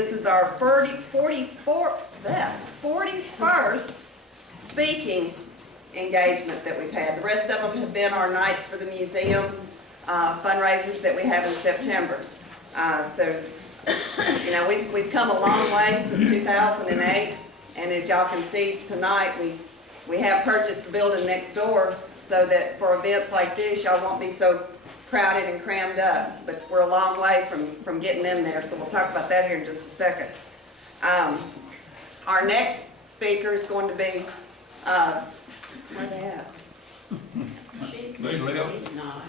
This is our 41st speaking engagement that we've had. The rest of them have been our nights for the museum fundraisers that we have in September. So, you know, we've come a long way since 2008, and as y'all can see tonight, we have purchased the building next door so that for events like this, y'all won't be so crowded and crammed up. But we're a long way from getting in there, so we'll talk about that here in just a second. Our next speaker is going to be, where are they at? She's They left. not.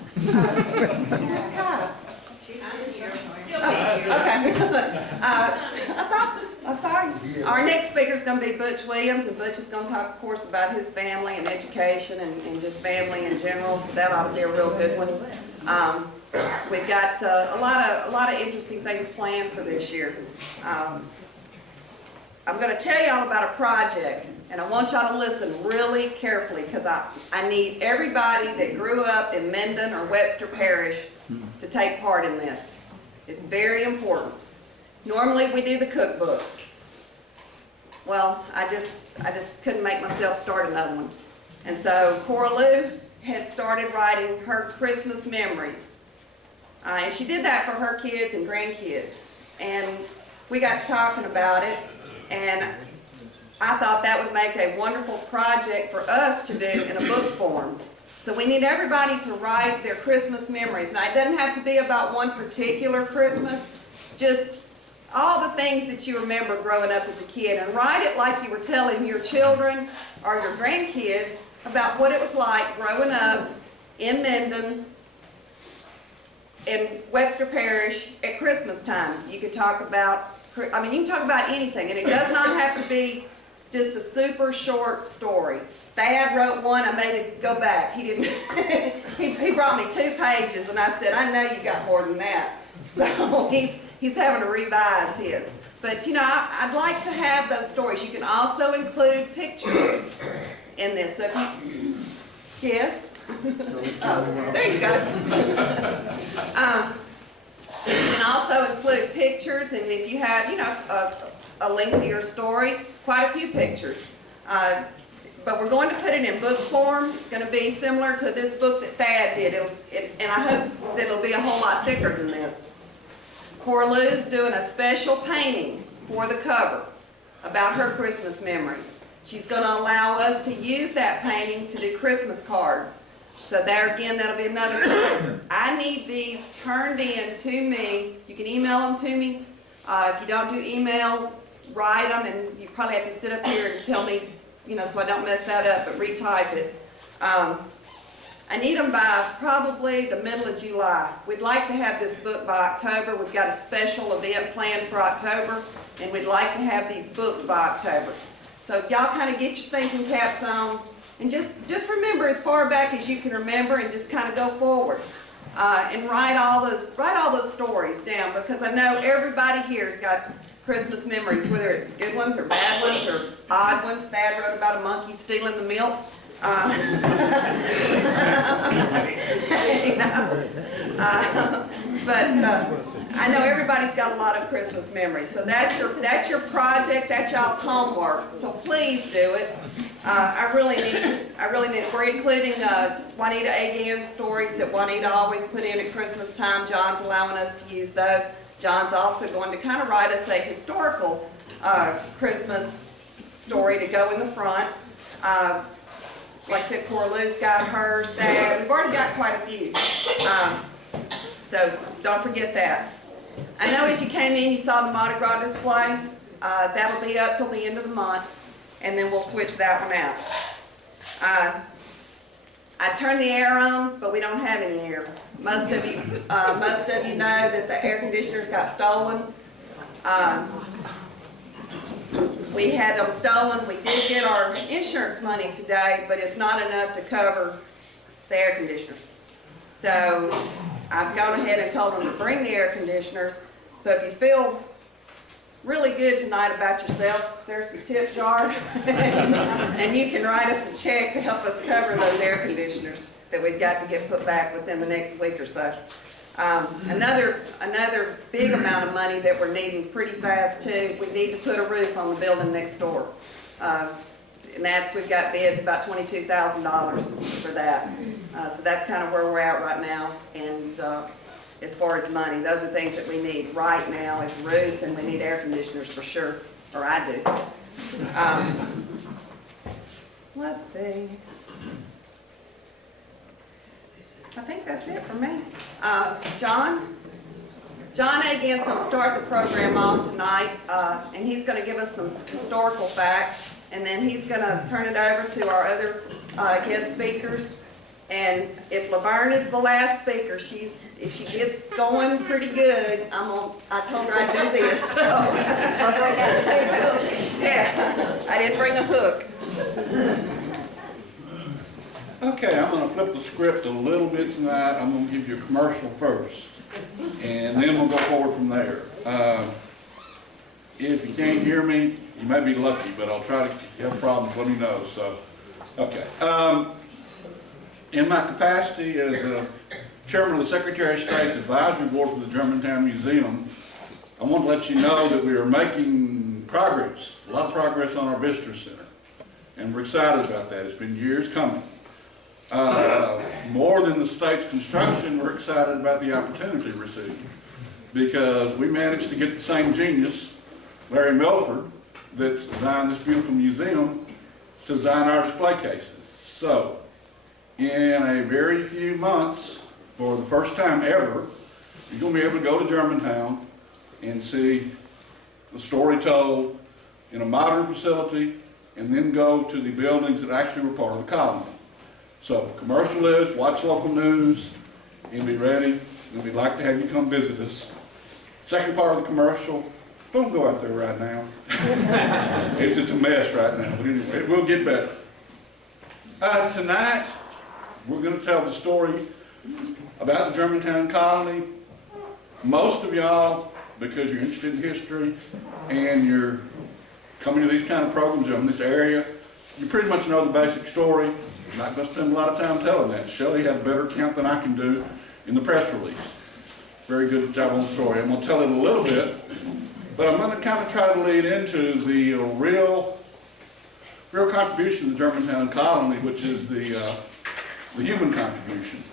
She's not here. Okay. I'm sorry. Our next speaker is going to be Butch Williams, and Butch is going to talk, of course, about his family and education and just family in general. So that ought to be a real good one. We've got a lot of interesting things planned for this year. I'm going to tell y'all about a project, and I want y'all to listen really carefully because I need everybody that grew up in Minden or Webster Parish to take part in this. It's very important. Normally we do the cookbooks. Well, I just couldn't make myself start another one. And so Cora Lou had started writing her Christmas memories. And she did that for her kids and grandkids. And we got to talking about it, and I thought that would make a wonderful project for us to do in a book form. So we need everybody to write their Christmas memories. Now, it doesn't have to be about one particular Christmas, just all the things that you remember growing up as a kid, and write it like you were telling your children or your grandkids about what it was like growing up in Minden, in Webster Parish at Christmas time. You could talk about, you can talk about anything, and it does not have to be just a super short story. Dad wrote one, I made it go back. He didn't, he brought me 2 pages, and I said, I know you got more than that. So he's having to revise his. But you know, I'd like to have those stories. You can also include pictures in this. So if you, yes? Oh, there you go. You can also include pictures, and if you have, you know, a lengthier story, quite a few pictures. But we're going to put it in book form. It's going to be similar to this book that Thad did, and I hope that it'll be a whole lot thicker than this. Cora Lou's doing a special painting for the cover about her Christmas memories. She's going to allow us to use that painting to do Christmas cards. So there again, that'll be another fundraiser. I need these turned in to me. You can email them to me. If you don't do email, write them, and you probably have to sit up here and tell me, you know, so I don't mess that up, but retype it. I need them by probably the middle of July. We'd like to have this book by October. We've got a special event planned for October, and we'd like to have these books by October. So y'all kind of get your thinking caps on, and just remember as far back as you can remember, and just kind of go forward. And write all those stories down, because I know everybody here's got Christmas memories, whether it's good ones or bad ones or odd ones. Thad wrote about a monkey stealing the milk. I know everybody's got a lot of Christmas memories. So that's your project. That's y'all's homework. So please do it. I really need. We're including Juanita Agan's stories that Juanita always put in at Christmas time. John's allowing us to use those. John's also going to kind of write us a historical Christmas story to go in the front. Like I said, Cora Lou's got hers, Dad. We've already got quite a few. So don't forget that. I know as you came in, you saw the Mardi Gras display. That'll be up till the end of the month, and then we'll switch that one out. I turned the air on, but we don't have any air. Most of you know that the air conditioners got stolen. We had them stolen. We did get our insurance money today, but it's not enough to cover the air conditioners. So I've gone ahead and told them to bring the air conditioners. So if you feel really good tonight about yourself, there's the tip jar. And you can write us a check to help us cover those air conditioners that we've got to get put back within the next week or so. Another big amount of money that we're needing pretty fast too, we need to put a roof on the building next door. And we've got bids about $22,000 for that. So that's kind of where we're at right now. And as far as money, those are things that we need right now is roof, and we need air conditioners for sure, or I do. Let's see. I think that's it for me. John Agan's going to start the program off tonight, and he's going to give us some historical facts, and then he's going to turn it over to our other guest speakers. And if LeVerne is the last speaker, if she gets going pretty good, I told her I'd do this. So. Yeah, I didn't bring a hook. Okay, I'm going to flip the script a little bit tonight. I'm going to give you a commercial first, and then we'll go forward from there. If you can't hear me, you may be lucky, but I'll try to, if you have problems, let me know. So, okay. In my capacity as chairman of the Secretary of State's Advisory Board for the Germantown Museum, I want to let you know that we are making progress, a lot of progress on our visitor center, and we're excited about that. It's been years coming. More than the state's construction, we're excited about the opportunity received, because we managed to get the same genius, Larry Milford, that's designed this beautiful museum, to design our display cases. So, in a very few months, for the first time ever, you're going to be able to go to Germantown and see the story told in a modern facility, and then go to the buildings that actually were part of the colony. So, commercial is, watch local news, and be ready, and we'd like to have you come visit us. Second part of the commercial, don't go out there right now. It's a mess right now, but anyway, it will get better. Tonight, we're going to tell the story about the Germantown Colony. Most of y'all, because you're interested in history and you're coming to these kind of programs in this area, you pretty much know the basic story. I'm not going to spend a lot of time telling that. Shelley had a better account than I can do in the press release. Very good job on the story. I'm going to tell it a little bit, but I'm going to kind of try to lead into the real contribution to the Germantown Colony, which is the human contribution.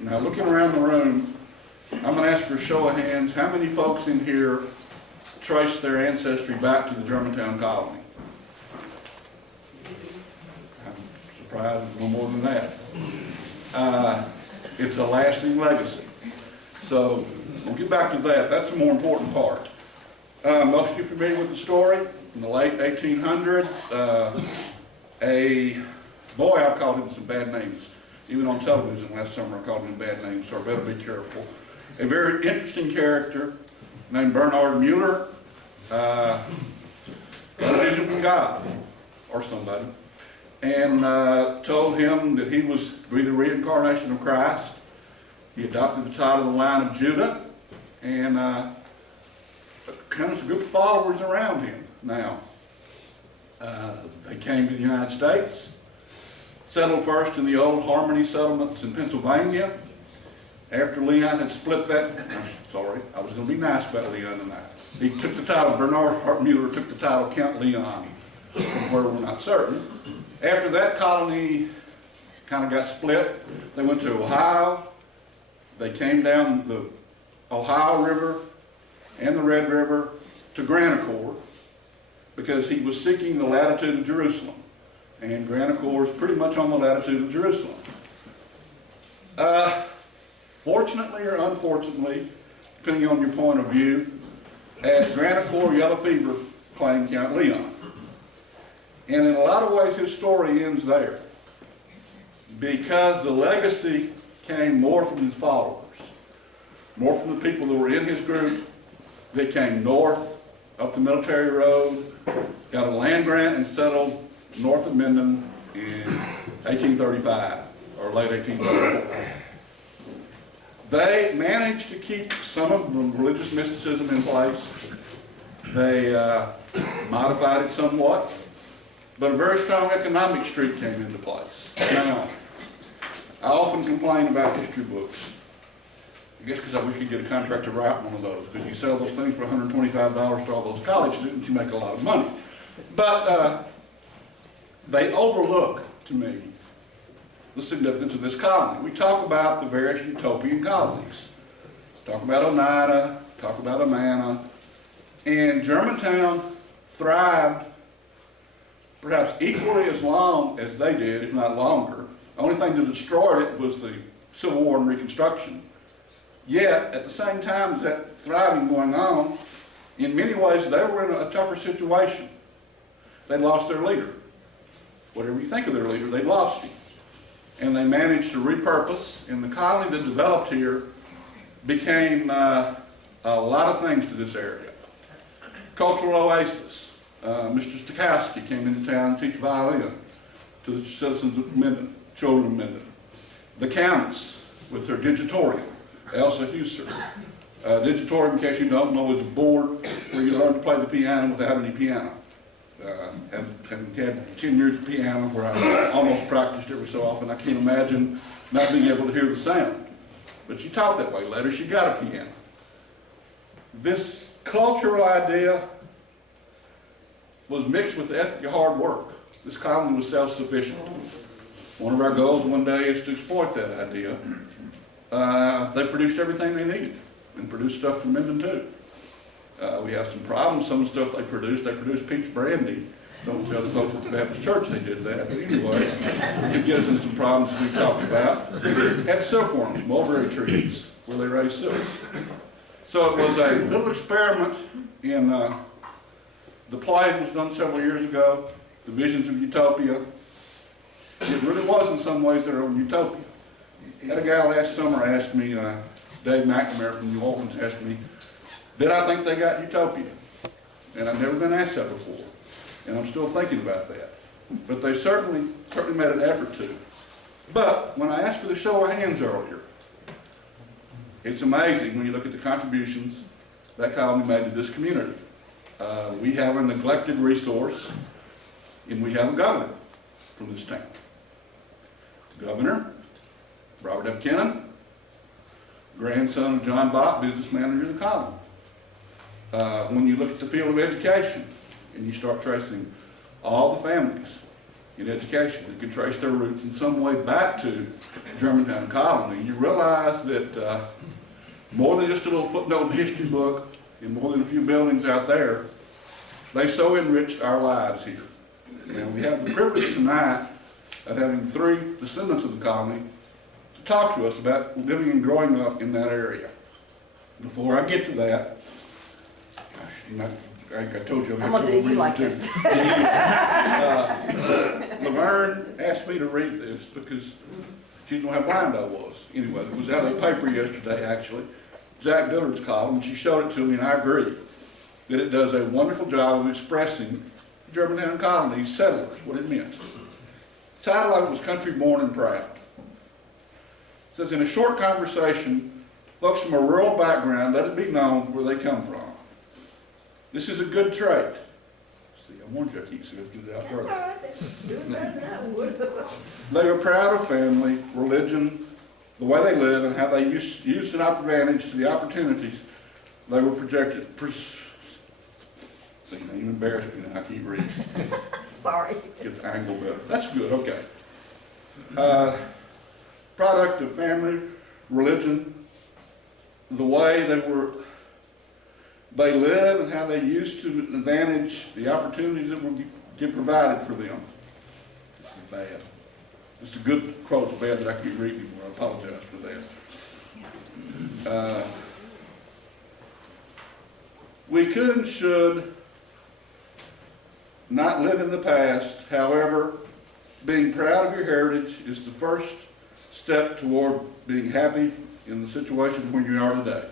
Now, looking around the room, I'm going to ask for a show of hands. How many folks in here trace their ancestry back to the Germantown Colony? I'm surprised it's no more than that. It's a lasting legacy. So, we'll get back to that. That's the more important part. Most of you are familiar with the story. In the late 1800s, a boy, I called him some bad names. Even on television last summer, I called him bad names, so I better be careful. A very interesting character named Bernard Mueller, a vision from God, or somebody, and told him that he was to be the reincarnation of Christ. He adopted the title of the Line of Judah, and kind of a group of followers around him now. They came to the United States, settled first in the old Harmony settlements in Pennsylvania. After Leon had split that, I was going to be nice about Leon tonight. He took the title, Bernard Mueller took the title Count Leon, from where we're not certain. After that colony kind of got split, they went to Ohio. They came down the Ohio River and the Red River to Granicourt, because he was seeking the latitude of Jerusalem. And Granicourt is pretty much on the latitude of Jerusalem. Fortunately or unfortunately, depending on your point of view, at Granicourt, yellow fever claimed Count Leon. And in a lot of ways, his story ends there, because the legacy came more from his followers, more from the people that were in his group. They came north, up the military road, got a land grant and settled north of Minden in 1835, or late 1834. They managed to keep some of the religious mysticism in place. They modified it somewhat, but a very strong economic streak came into place. Now, I often complain about history books. I guess because I wish you could get a contract to write one of those, because you sell those things for $125 to all those college students, you make a lot of money. But they overlook, to me, the significance of this colony. We talk about the various utopian colonies. Talk about Oneida, talk about Amana, and Germantown thrived perhaps equally as long as they did, if not longer. The only thing that destroyed it was the Civil War and Reconstruction. Yet, at the same time as that thriving going on, in many ways they were in a tougher situation. They lost their leader. Whatever you think of their leader, they lost him. And they managed to repurpose, and the colony that developed here became a lot of things to this area. Cultural oasis. Mr. Stokowski came into town to teach violin to the citizens of Minden, children of Minden. The Countess, with her digitorium, Elsa Husser. Digitorium, in case you don't know, is a board where you learn to play the piano without any piano. Had 10 years of piano where I almost practiced every so often. I can't imagine not being able to hear the sound. But she taught that way. Later she got a piano. This cultural idea was mixed with ethic hard work. This colony was self-sufficient. One of our goals one day is to exploit that idea. They produced everything they needed and produced stuff from Minden too. We have some problems. Some of the stuff they produced peach brandy. Don't tell the folks at the Baptist church they did that, but anyway, it gives them some problems we talked about. Had silkworms, mulberry trees, where they raised silk. So it was a little experiment in, the play was done several years ago, The Visions of Utopia. It really was in some ways their own utopia. I had a guy last summer asked me, Dave McNamara from New Orleans asked me, did I think they got utopia? And I've never been asked that before. And I'm still thinking about that. But they certainly made an effort to. But when I asked for the show of hands earlier, it's amazing when you look at the contributions that colony made to this community. We have a neglected resource, and we have a governor from this town. Governor, Robert F. Kennan, grandson of John Bott, business manager of the colony. When you look at the field of education, and you start tracing all the families in education, you can trace their roots in some way back to Germantown Colony, you realize that more than just a little footnote history book and more than a few buildings out there, they so enriched our lives here. And we have the privilege tonight of having 3 descendants of the colony to talk to us about living and growing up in that area. Before I get to that, gosh, I think I told you I'm going to read it like too. LeVerne asked me to read this because she didn't know how blind I was. Anyway, it was out of the paper yesterday, actually. Jack Dillard's column, and she showed it to me, and I agree that it does a wonderful job of expressing Germantown Colony's settlers, what it meant. The title of it was Country Born and Proud. It says, in a short conversation, folks from a rural background, let it be known where they come from. This is a good trait. See, I warned you I keep saying get it out further. They are proud of family, religion, the way they live, and how they used an advantage to the opportunities they were projected. See, now you embarrass me now, I keep reading. Sorry. Get the angle better. That's good, okay. Product of family, religion, the way they live and how they used to advantage the opportunities that would get provided for them. This is bad. It's a good quote, so bad that I can't read anymore. I apologize for that. We could and should not live in the past. However, being proud of your heritage is the first step toward being happy in the situation where you are today.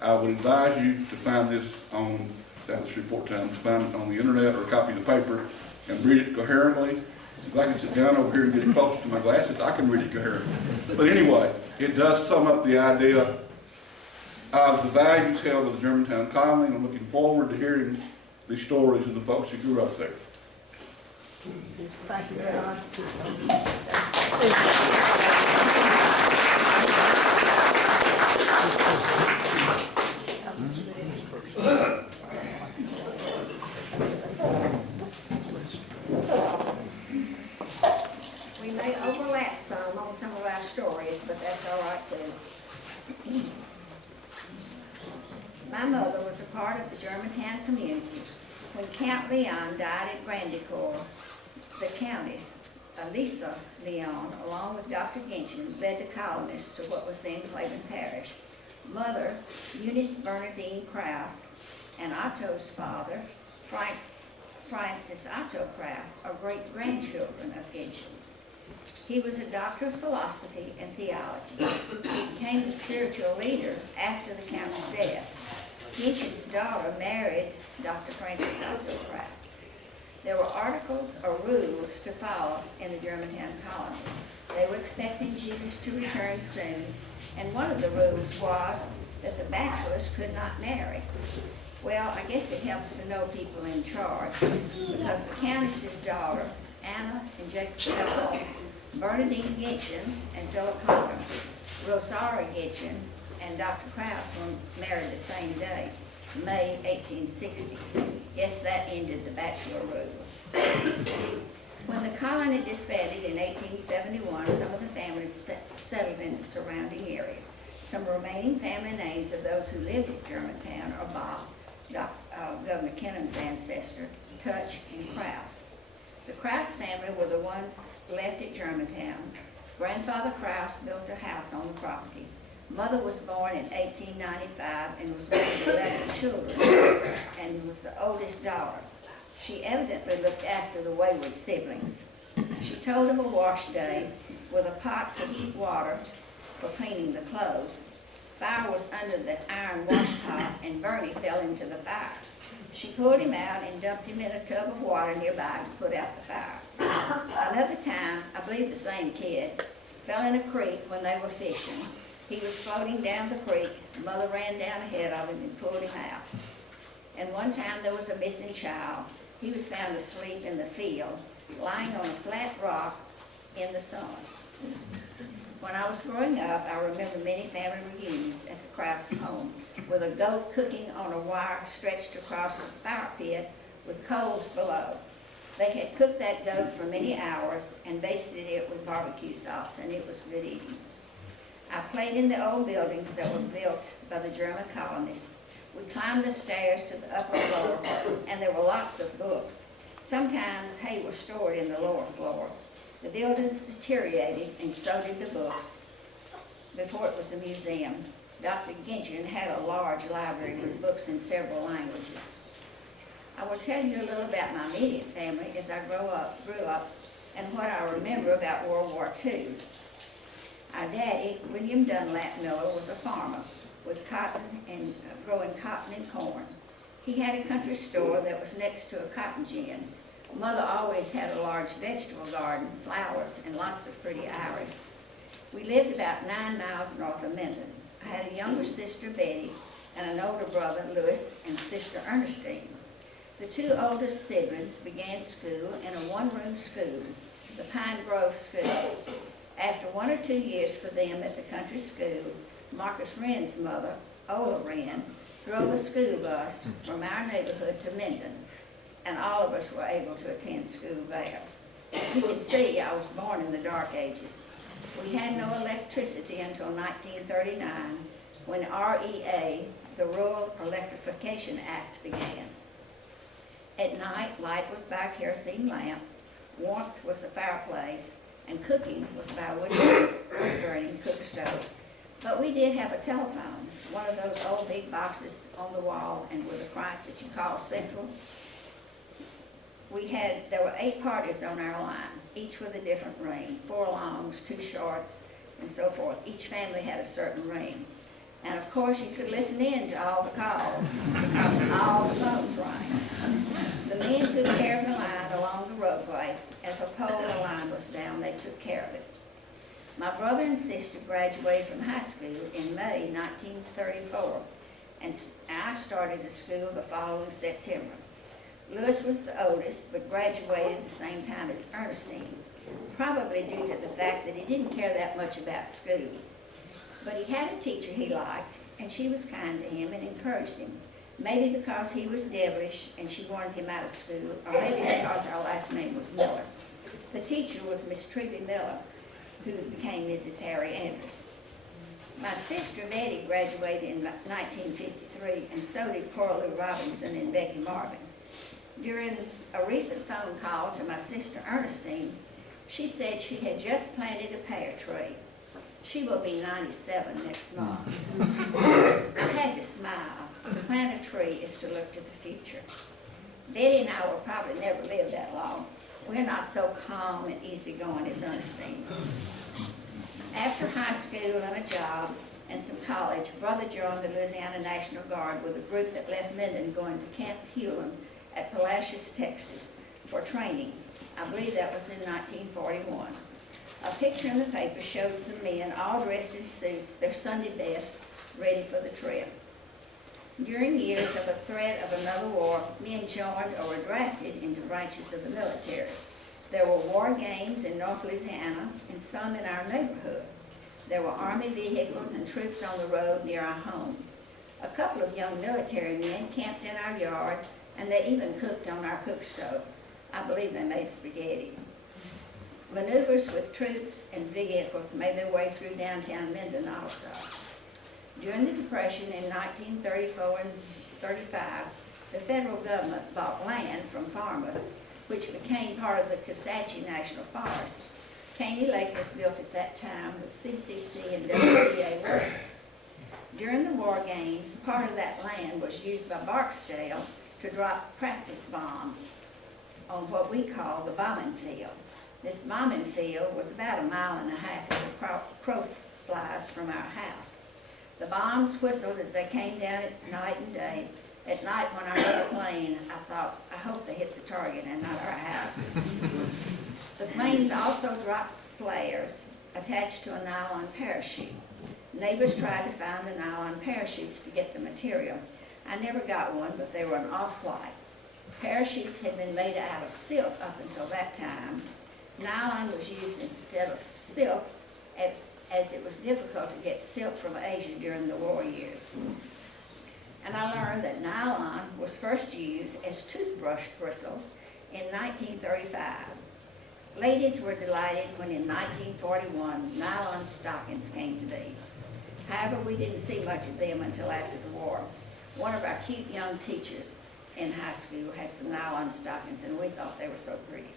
I would advise you to find this on Dallas Report Times, find it on the internet or a copy of the paper and read it coherently. If I can sit down over here and get closer to my glasses, I can read it coherently. But anyway, it does sum up the idea of the values held of the Germantown Colony, and I'm looking forward to hearing the stories of the folks who grew up there. Thank you very much. We may overlap some on some of our stories, but that's all right too. My mother was a part of the Germantown community. When Count Leon died at Grandicore, the Countess, Lisa Leon, along with Dr. Genshin, led the colonists to what was then Cleveland Parish. Mother, Eunice Bernadine Krouse, and Otto's father, Francis Otto Krouse, are great-grandchildren of Genshin. He was a doctor of philosophy and theology. He became the spiritual leader after the Count's death. Genshin's daughter married Dr. Francis Otto Krouse. There were articles or rules to follow in the Germantown colony. They were expecting Jesus to return soon, and one of the rules was that the bachelors could not marry. Well, I guess it helps to know people in charge, because the Countess's daughter, Anna and Jacob Philip, Bernadine Genshin and Philip Hunter, Rosaura Genshin, and Dr. Krouse were married the same day, May 1860. Yes, that ended the bachelor rule. When the colony disbanded in 1871, some of the families settled in the surrounding area. Some remaining family names of those who lived at Germantown are Bob, Governor Kennan's ancestor, Touch, and Krouse. The Krouse family were the ones left at Germantown. Grandfather Krouse built a house on the property. Mother was born in 1895 and was born with 11 children and was the oldest daughter. She evidently looked after the wayward siblings. She told of a wash day with a pot to heat water for cleaning the clothes. Fire was under the iron wash pot and Bernie fell into the fire. She pulled him out and dumped him in a tub of water nearby to put out the fire. Another time, I believe the same kid, fell in a creek when they were fishing. He was floating down the creek. Mother ran down ahead of him and pulled him out. And one time there was a missing child. He was found asleep in the field, lying on a flat rock in the sun. When I was growing up, I remember many family reunions at the Krouse home, with a goat cooking on a wire stretched across a fire pit with coals below. They had cooked that goat for many hours and basted it with barbecue sauce, and it was good eating. I played in the old buildings that were built by the German colonists. We climbed the stairs to the upper floor, and there were lots of books. Sometimes hay was stored in the lower floor. The buildings deteriorated, and so did the books. Before it was a museum, Dr. Genshin had a large library with books in several languages. I will tell you a little about my immediate family as I grew up, and what I remember about World War II. Our daddy, William Dunlap Miller, was a farmer with cotton and growing cotton and corn. He had a country store that was next to a cotton gin. Mother always had a large vegetable garden, flowers, and lots of pretty iris. We lived about 9 miles north of Minden. I had a younger sister, Betty, and an older brother, Louis, and sister, Ernestine. The two oldest siblings began school in a one-room school, the Pine Grove School. After 1 or 2 years for them at the country school, Marcus Wren's mother, Ola Wren, drove a school bus from our neighborhood to Minden, and all of us were able to attend school there. You can see I was born in the dark ages. We had no electricity until 1939, when REA, the Rural Electrification Act, began. At night, light was by a kerosene lamp, warmth was the fireplace, and cooking was by a wood-burning cook stove. But we did have a telephone, one of those old big boxes on the wall and with a crank that you call central. There were 8 parties on our line, each with a different ring, 4 longs, 2 shorts, and so forth. Each family had a certain ring. And of course, you could listen in to all the calls because all the phones rang. The men took care of the line along the roadway, and if a pole in the line was down, they took care of it. My brother and sister graduated from high school in May 1934, and I started to school the following September. Louis was the oldest, but graduated at the same time as Ernestine, probably due to the fact that he didn't care that much about school. But he had a teacher he liked, and she was kind to him and encouraged him. Maybe because he was devilish and she wanted him out of school, or maybe because our last name was Miller. The teacher was Miss Trudy Miller, who became Mrs. Harry Andrews. My sister Betty graduated in 1953, and so did Cora Lou Robinson and Becky Marvin. During a recent phone call to my sister Ernestine, she said she had just planted a pear tree. She will be 97 next month. I had to smile. To plant a tree is to look to the future. Betty and I will probably never live that long. We're not so calm and easygoing as Ernestine. After high school and a job and some college, Brother joined the Louisiana National Guard with a group that left Minden going to Camp Hewlin at Palacios, Texas for training. I believe that was in 1941. A picture in the paper showed some men all dressed in suits, their Sunday best, ready for the trip. During years of a threat of another war, men joined or were drafted into branches of the military. There were war games in North Louisiana and some in our neighborhood. There were Army vehicles and troops on the road near our home. A couple of young military men camped in our yard, and they even cooked on our cook stove. I believe they made spaghetti. Maneuvers with troops and vehicles made their way through downtown Minden also. During the Depression in 1934 and 35, the federal government bought land from farmers, which became part of the Kisatchie National Forest. Caney Lake was built at that time with CCC and WWII works. During the war games, part of that land was used by Barksdale to drop practice bombs on what we call the bombing field. This bombing field was about 1.5 miles as a crow flies from our house. The bombs whistled as they came down at night and day. At night when I heard a plane, I thought, I hope they hit the target and not our house. The planes also dropped flares attached to a nylon parachute. Neighbors tried to find the nylon parachutes to get the material. I never got one, but they were an off-white. Parachutes had been made out of silk up until that time. Nylon was used instead of silk as it was difficult to get silk from Asia during the war years. And I learned that nylon was first used as toothbrush bristles in 1935. Ladies were delighted when in 1941 nylon stockings came to be. However, we didn't see much of them until after the war. One of our cute young teachers in high school had some nylon stockings, and we thought they were so pretty.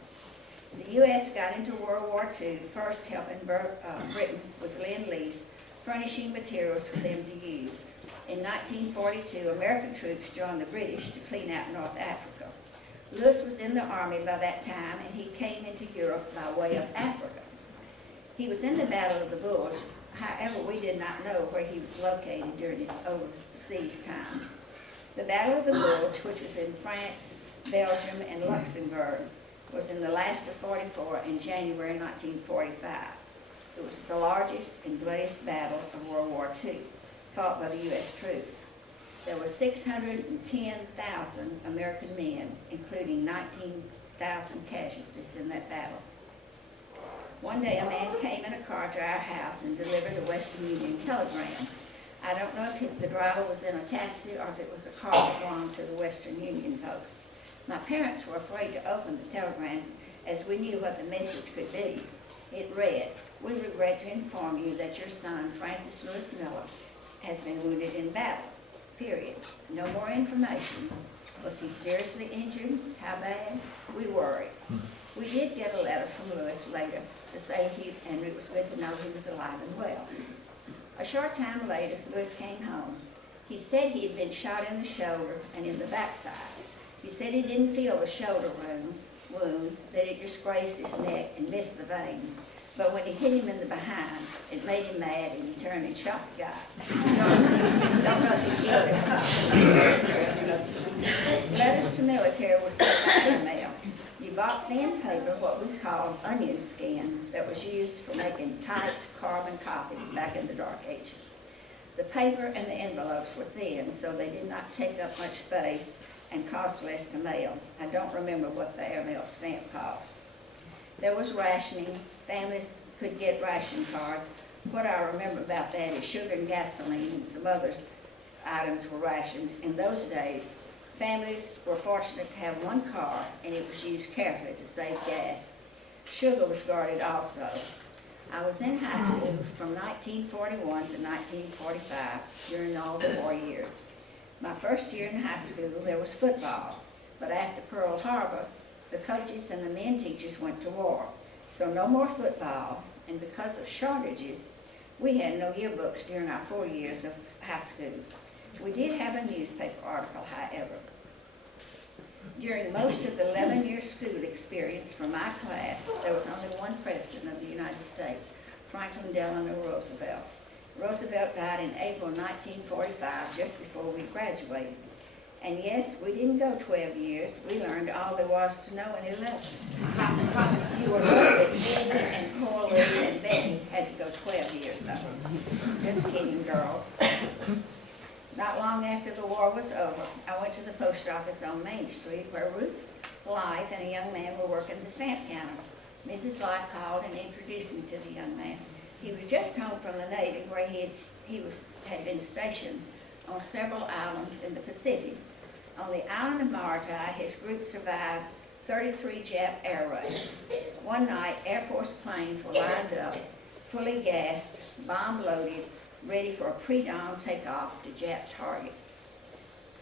The U.S. got into World War II, first helping Britain with Lend-Lease, furnishing materials for them to use. In 1942, American troops joined the British to clean out North Africa. Lewis was in the Army by that time, and he came into Europe by way of Africa. He was in the Battle of the Bulge. However, we did not know where he was located during his overseas time. The Battle of the Bulge, which was in France, Belgium, and Luxembourg, was in the last of 44 in January 1945. It was the largest and bloodiest battle of World War II, fought by the U.S. troops. There were 610,000 American men, including 19,000 casualties in that battle. One day a man came in a car to our house and delivered a Western Union telegram. I don't know if the driver was in a taxi or if it was a car that belonged to the Western Union folks. My parents were afraid to open the telegram as we knew what the message could be. It read, "We regret to inform you that your son, Francis Lewis Miller, has been wounded in battle, period. No more information. Was he seriously injured? How bad? We worry." We did get a letter from Lewis later to say and it was good to know he was alive and well. A short time later, Lewis came home. He said he had been shot in the shoulder and in the backside. He said he didn't feel the shoulder wound, that it just grazed his neck and missed the vein. But when he hit him in the behind, it made him mad and he turned and shot the guy. Don't know if he killed him. Letters to military were sent by email. You bought thin paper, what we called onion skin, that was used for making tight carbon copies back in the Dark Ages. The paper and the envelopes were thin, so they did not take up much space and cost less to mail. I don't remember what the airmail stamp cost. There was rationing. Families could get ration cards, What I remember about that is sugar and gasoline and some other items were rationed. In those days, families were fortunate to have one car, and it was used carefully to save gas. Sugar was guarded also. I was in high school from 1941 to 1945 during all the war years. My first year in high school, there was football, but after Pearl Harbor, the coaches and the men teachers went to war. So no more football, and because of shortages, we had no yearbooks during our 4 years of high school. We did have a newspaper article, however. During most of the 11-year school experience for my class, there was only one president of the United States, Franklin Delano Roosevelt. Roosevelt died in April 1945, just before we graduated. And yes, we didn't go 12 years. We learned all there was to know in 11. You were right that David and Coralie and Betty had to go 12 years, though. Just kidding, girls. Not long after the war was over, I went to the post office on Main Street where Ruth Blythe and a young man were working the stamp counter. Mrs. Blythe called and introduced me to the young man. He was just home from the Navy where he had been stationed on several islands in the Pacific. On the island of Maratai, his group survived 33 Jap air raids. One night, Air Force planes were lined up, fully gassed, bomb-loaded, ready for a pre-dawn takeoff to Jap targets.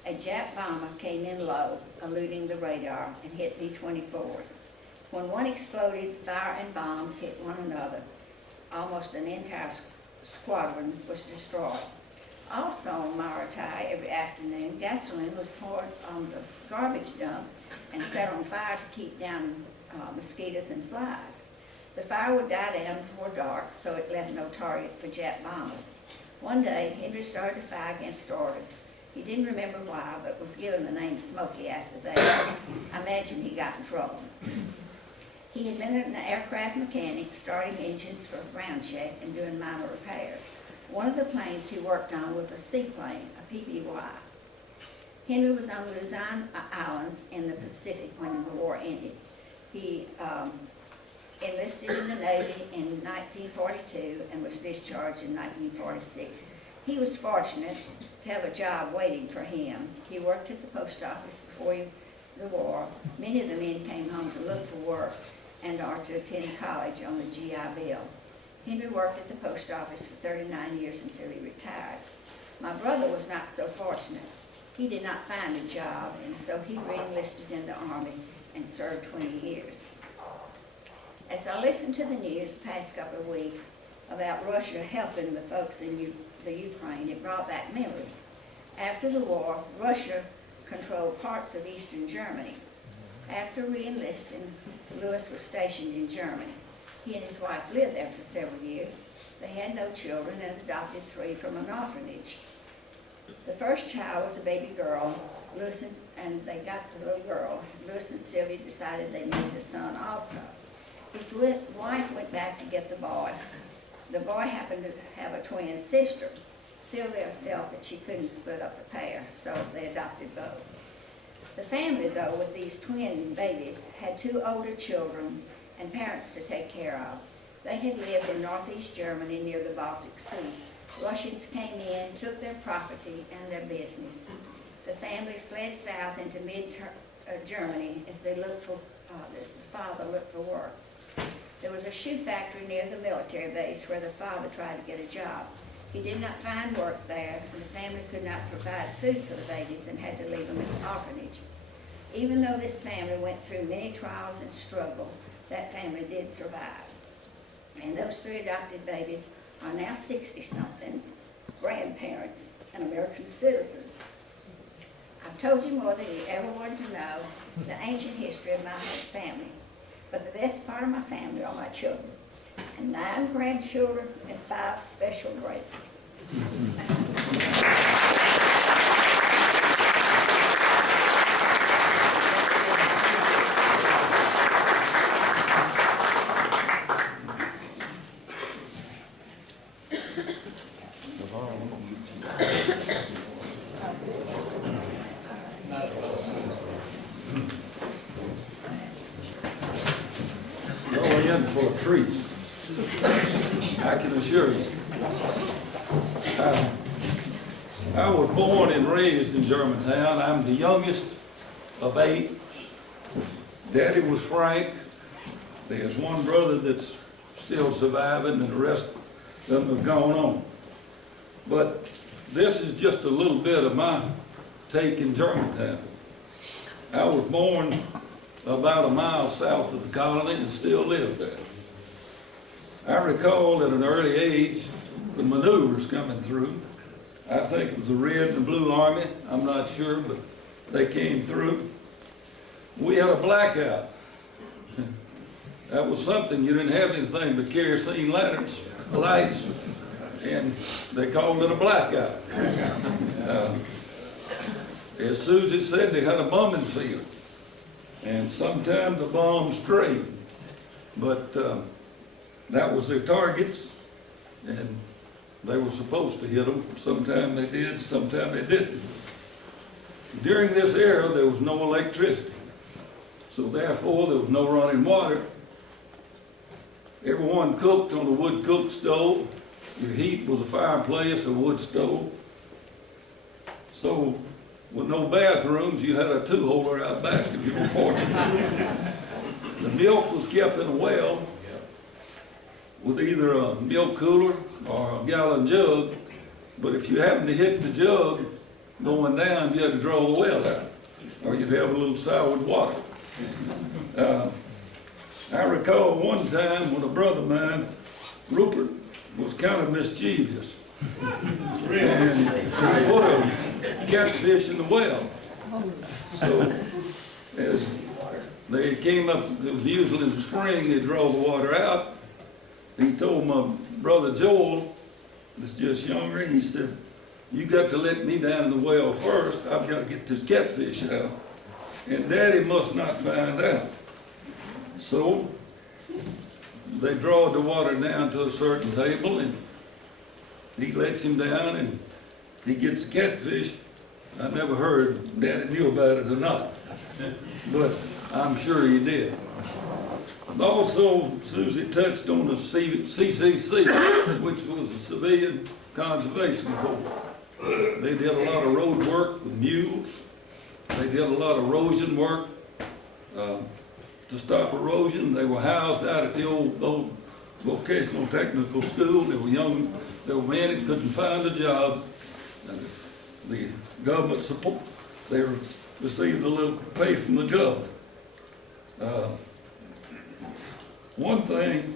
A Jap bomber came in low, eluding the radar, and hit B-24s. When one exploded, fire and bombs hit one another. Almost an entire squadron was destroyed. Also on Maratai, every afternoon, gasoline was poured on the garbage dump and set on fire to keep down mosquitoes and flies. The fire would die down before dark, so it left no target for Jap bombers. One day, Henry started to fire against orders. He didn't remember why, but was given the name Smokey after that. I imagine he got in trouble. He had been an aircraft mechanic, starting engines for ground check and doing minor repairs. One of the planes he worked on was a seaplane, a PBY. Henry was on Luzon Islands in the Pacific when the war ended. He enlisted in the Navy in 1942 and was discharged in 1946. He was fortunate to have a job waiting for him. He worked at the post office before the war. Many of the men came home to look for work and or to attend college on the GI Bill. Henry worked at the post office for 39 years until he retired. My brother was not so fortunate. He did not find a job, and so he re-enlisted in the Army and served 20 years. As I listened to the news the past couple of weeks about Russia helping the folks in the Ukraine, it brought back memories. After the war, Russia controlled parts of eastern Germany. After re-enlisting, Louis was stationed in Germany. He and his wife lived there for several years. They had no children and adopted 3 from an orphanage. The first child was a baby girl, and they got the little girl. Louis and Sylvia decided they needed a son also. His wife went back to get the boy. The boy happened to have a twin sister. Sylvia felt that she couldn't split up the pair, so they adopted both. The family, though, with these twin babies, had 2 older children and parents to take care of. They had lived in northeast Germany near the Baltic Sea. Russians came in, took their property and their business. The family fled south into mid-Germany as they looked for, as the father looked for work. There was a shoe factory near the military base where the father tried to get a job. He did not find work there, and the family could not provide food for the babies and had to leave them in the orphanage. Even though this family went through many trials and struggle, that family did survive. And those 3 adopted babies are now 60-something, grandparents, and American citizens. I've told you more than you ever wanted to know the ancient history of my family. But the best part of my family are my children, and 9 grandchildren and 5 special grapes. Full of trees. I can assure you. I was born and raised in Germantown. I'm the youngest of 8. Daddy was Frank. There's one brother that's still surviving, and the rest of them have gone on. But this is just a little bit of my take in Germantown. I was born about a mile south of the colony and still live there. I recall at an early age the maneuvers coming through. I think it was the Red and the Blue Army, I'm not sure, but they came through. We had a blackout. That was something. You didn't have anything but kerosene lanterns, lights, and they called it a blackout. As Susie said, they had a bombing field, and sometimes the bombs strayed, but that was their targets, and they were supposed to hit them. Sometimes they did, sometimes they didn't. During this era, there was no electricity, so therefore there was no running water. Everyone cooked on a wood cook stove. Your heat was a fireplace, a wood stove. So with no bathrooms, you had a 2-holer out back if you were fortunate. The milk was kept in a well with either a milk cooler or a gallon jug, but if you happened to hit the jug going down, you had to draw the well out, or you'd have a little soured water. I recall one time when a brother of mine, Rupert, was kind of mischievous. And he put a catfish in the well. So as they came up, it was usually in the spring, they'd draw the water out. He told my brother Joel, that's just younger, he said, "You got to let me down the well first. I've got to get this catfish out." And Daddy must not find out. So they draw the water down to a certain table, and he lets him down, and he gets the catfish. I never heard Daddy knew about it or not, but I'm sure he did. Also, Susie touched on the CCC, which was the Civilian Conservation Corps. They did a lot of road work with mules. They did a lot of erosion work to stop erosion. They were housed out at the old vocational technical school. They were young, they were men that couldn't find a job. The government support, they received a little pay from the government. One thing,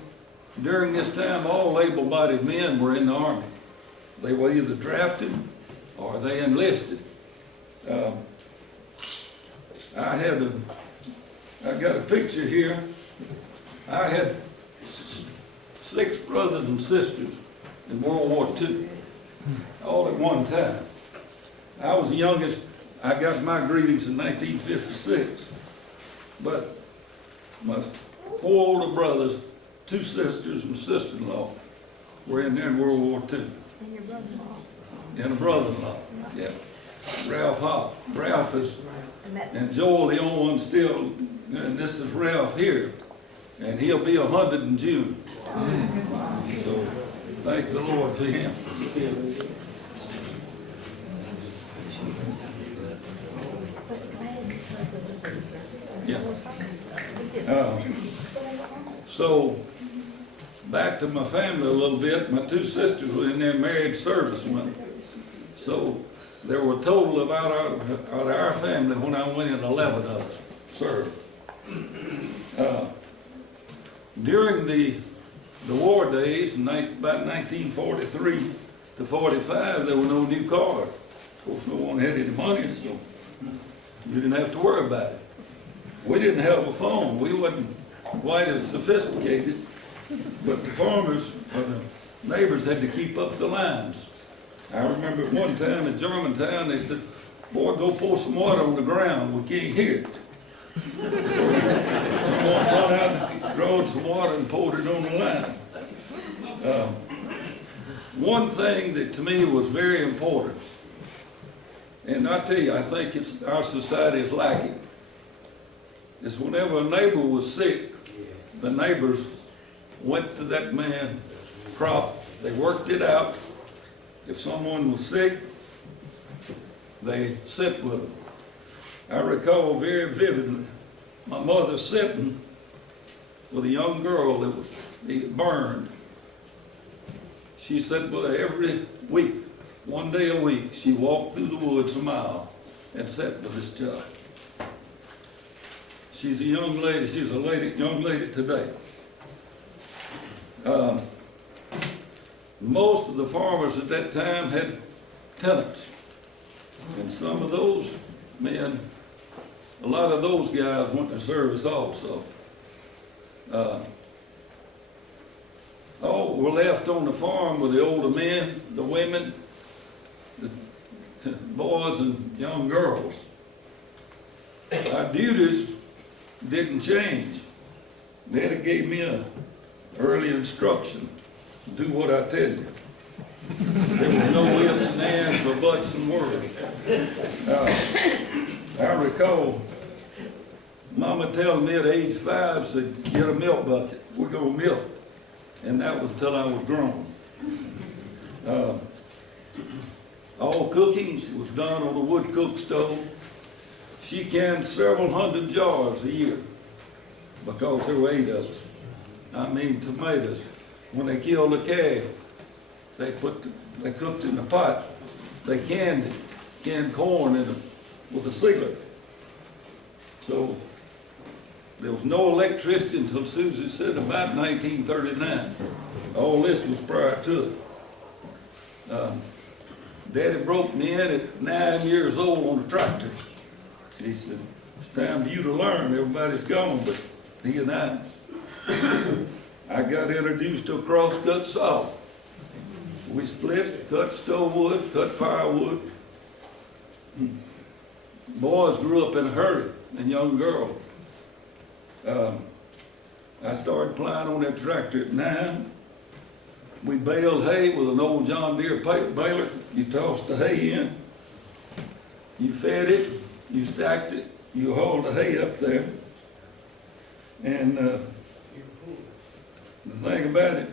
during this time, all able-bodied men were in the Army. They were either drafted or they enlisted. I got a picture here. I had 6 brothers and sisters in World War II, all at one time. I was the youngest. I got my greetings in 1956, but my 4 older brothers, 2 sisters, and sister-in-law were in there in World War II. And your brother-in-law. And a brother-in-law, yeah. Ralph Hop. Ralph is, And and Joel, the only one still, and this is Ralph here, and he'll be 100 in June. So, thank the Lord for him. Yeah. So, back to my family a little bit. My 2 sisters were in there, married servicemen. So there were a total of out of our family when I went in, 11 of us served. During the war days, about 1943 to 45, there were no new cars. Of course, no one had any money, so you didn't have to worry about it. We didn't have a phone. We wasn't quite as sophisticated, but the farmers or the neighbors had to keep up the lines. I remember at one time in Germantown, they said, "Boy, go pour some water on the ground. We can't hear it." So someone got out and drawed some water and poured it on the line. One thing that to me was very important, and I tell you, I think it's our society is lacking, is whenever a neighbor was sick, the neighbors went to that man crop. They worked it out. If someone was sick, they sit with them. I recall very vividly my mother sitting with a young girl that was burned. She sat with her every week, one day a week. She walked through the woods a mile and sat with this child. She's a young lady. She's a young lady today. Most of the farmers at that time had tenants. And some of those men, a lot of those guys went to service also. All were left on the farm with the older men, the women, the boys and young girls. Our duties didn't change. Daddy gave me an early instruction. Do what I tell you. There was no ifs and ands or buts and worries. I recall Mama telling me at age 5, said, get a milk bucket, we're gonna milk. And that was till I was grown. All cooking was done on a wood cook stove. She canned several hundred jars a year because there were 8 of us. I mean tomatoes. When they killed the calf, they cooked in the pot. They canned it, canned corn in it with a sealer. So there was no electricity until Susie said about 1939. All this was prior to it. Daddy broke me in at 9 years old on a tractor. He said, it's time for you to learn. Everybody's gone, but he and I got introduced to a cross-cut saw. We split, cut stove wood, cut firewood. Boys grew up in a hurry, and young girls. I started plowing on that tractor at 9. We baled hay with an old John Deere baler. You tossed the hay in, you fed it, you stacked it, you hauled the hay up there. And the thing about it,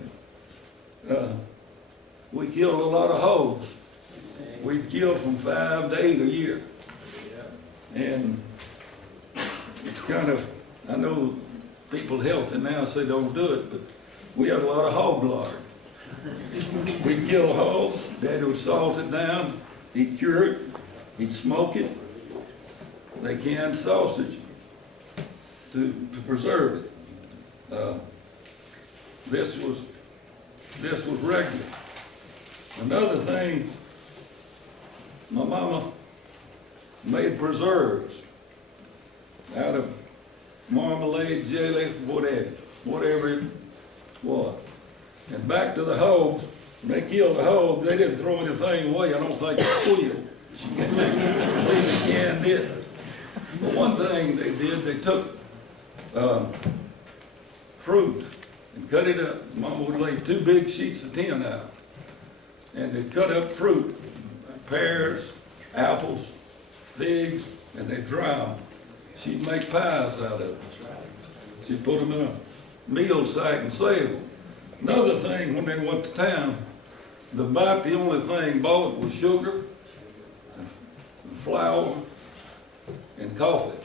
we killed a lot of hogs. We'd kill from 5 to 8 a year. And it's kind of, I know people healthy now say don't do it, but we had a lot of hog lard. We'd kill a hog, Daddy would salt it down, he'd cure it, he'd smoke it. They canned sausage to preserve it. This was regular. Another thing, my mama made preserves out of marmalade, jelly, whatever it was. And back to the hogs, when they killed the hog, they didn't throw anything away. I don't think it squealed. They canned it. But one thing they did, they took fruit and cut it up. Mama would lay 2 big sheets of tin out. And they'd cut up fruit, pears, apples, figs, and they'd dry them. She'd make pies out of it. She'd put them in a meal sack and save them. Another thing, when they went to town, about the only thing bought was sugar, and flour, and coffee.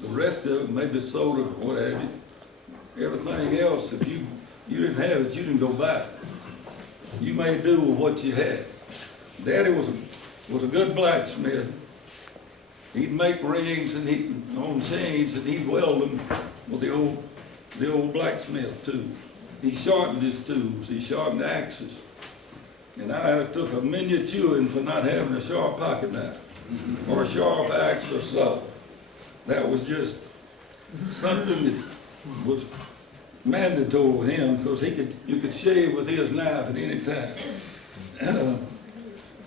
The rest of it, maybe soda, what have you. Everything else, if you didn't have it, you didn't go buy it. You made do with what you had. Daddy was a good blacksmith. He'd make rings and on chains, and he'd weld them with the old blacksmith tool. He sharpened his tools. He sharpened axes. And I took a miniaturing for not having a sharp pocket knife or a sharp axe or saw. That was just something that was mandatory with him, because you could shave with his knife at any time.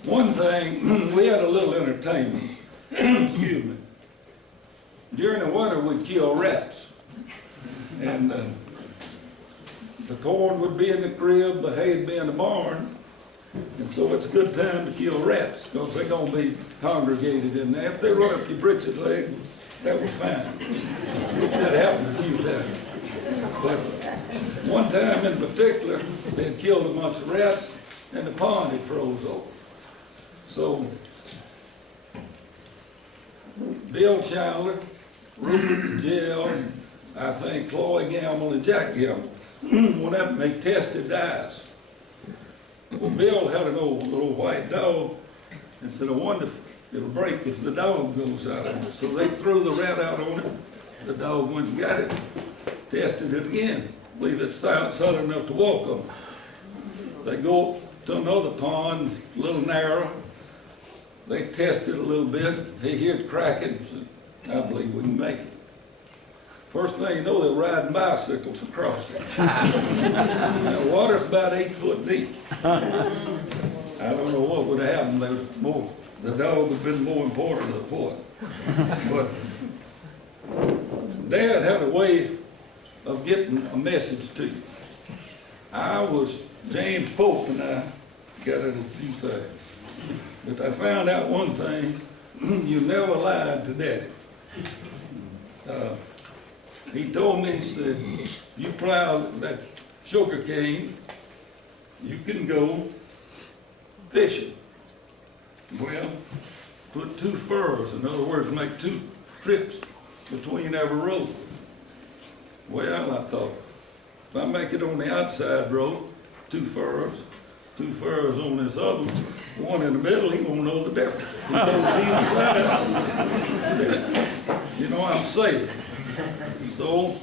One thing, we had a little entertainment. Excuse me. During the winter, we'd kill rats. And the corn would be in the crib, the hay would be in the barn. And so it's a good time to kill rats, because they're going to be congregated in there. If they run up your britches leg, that was fine. Which that happened a few times. But one time in particular, they had killed a bunch of rats and the pond had froze over. So Bill Chandler, Rupert Gell, and I think Chloe Gamble and Jack Gamble went up and they tested dyes. Well, Bill had an old little white dog and said, I wonder if it'll break if the dog goes out on it. So they threw the rat out on it. The dog went and got it, tested it again. I believe it's solid enough to walk on. They go to another pond, a little narrow. They tested a little bit. They hear it cracking. So I believe we can make it. First thing you know, they're riding bicycles across it. Now, the water's about 8 foot deep. I don't know what would have happened. There was more. The dog would have been more important than the point. But Dad had a way of getting a message to you. James Pope and I got it a few things. But I found out one thing, you never lied to Daddy. He told me, he said, you plow that sugar cane, you can go fishing. Well, put 2 furrows, in other words, make 2 trips between every road. Well, I thought, if I make it on the outside road, 2 furrows on this other one in the middle, he won't know the difference. He goes the inside, you know, I'm safe. So,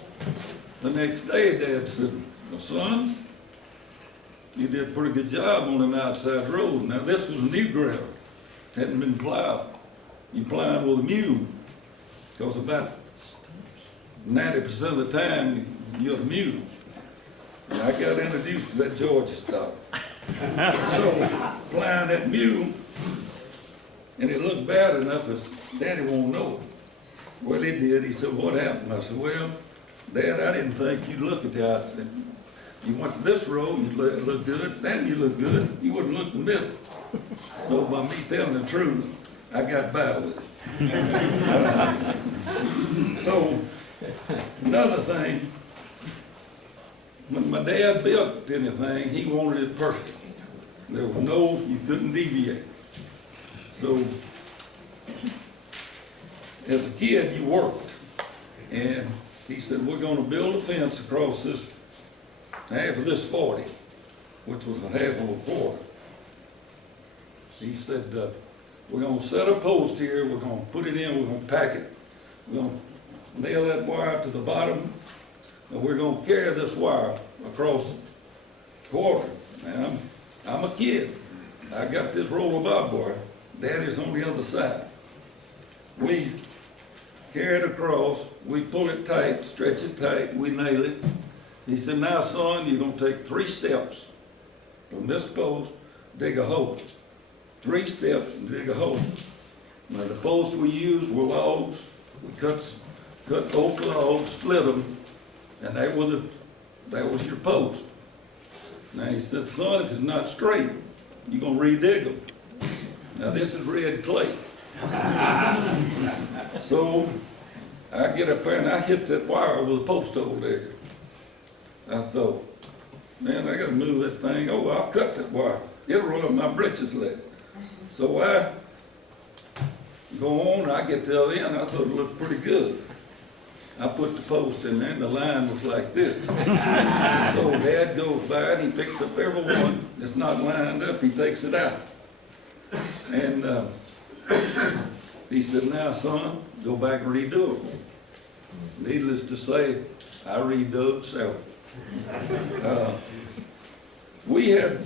the next day, Dad said, well, son, you did a pretty good job on them outside road. Now, this was new ground, hadn't been plowed. You plowed with a mule, because about 90% of the time, you're a mule. And I got introduced to that Georgia stock. So, plowing that mule, and it looked bad enough as Daddy won't know it. Well, he did. He said, what happened? I said, well, Dad, I didn't think you'd look at the outside. You went to this road, you look good, then you look good, you wouldn't look in the middle. So by me telling the truth, I got by with it. So, another thing, when my dad built anything, he wanted it perfect. There was you couldn't deviate. So, as a kid, you worked. And he said, we're gonna build a fence across this, half of this 40, which was a half of a quarter. He said, we're gonna set a post here, we're gonna put it in, we're gonna pack it, we're gonna nail that wire to the bottom, and we're gonna carry this wire across the quarter. Now, I'm a kid. I got this roll of barbed wire. Daddy's on the other side. We carry it across, we pull it tight, stretch it tight, we nail it. He said, now son, you're gonna take 3 steps from this post, dig a hole. 3 steps and dig a hole. Now the posts we used were logs. We cut oak logs, split them, and that was your post. Now he said, son, if it's not straight, you're gonna redig them. Now this is red clay. So I get up there and I hit that wire with a post hole digger. I thought, man, I gotta move that thing. Oh, I'll cut that wire. It'll run up my britches leg. So I go on, I get to the other end, I thought it looked pretty good. I put the post in there and the line was like this. So Dad goes by and he picks up every one that's not lined up, he takes it out. And he said, now son, go back and redo it. Needless to say, I redug several. We had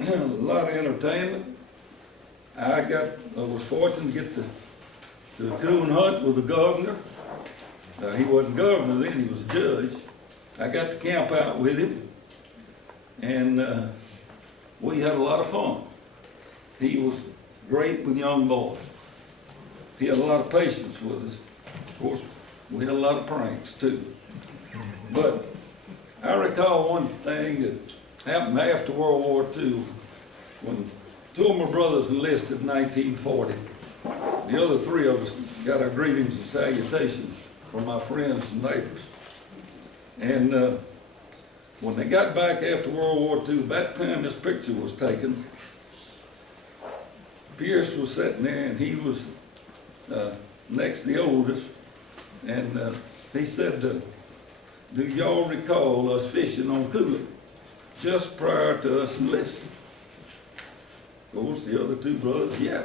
a lot of entertainment. I was fortunate to get to coon hunt with the governor. He wasn't governor then, he was a judge. I got to camp out with him, and we had a lot of fun. He was great with young boys. He had a lot of patience with us. Of course, we had a lot of pranks too. But I recall one thing that happened after World War II, when 2 of my brothers enlisted in 1940. The other 3 of us got our greetings and salutations from my friends and neighbors. And when they got back after World War II, that time this picture was taken, Pierce was sitting there, and he was next to the oldest, and he said, do y'all recall us fishing on Cooler just prior to us enlisting? Of course, the other two brothers, yeah.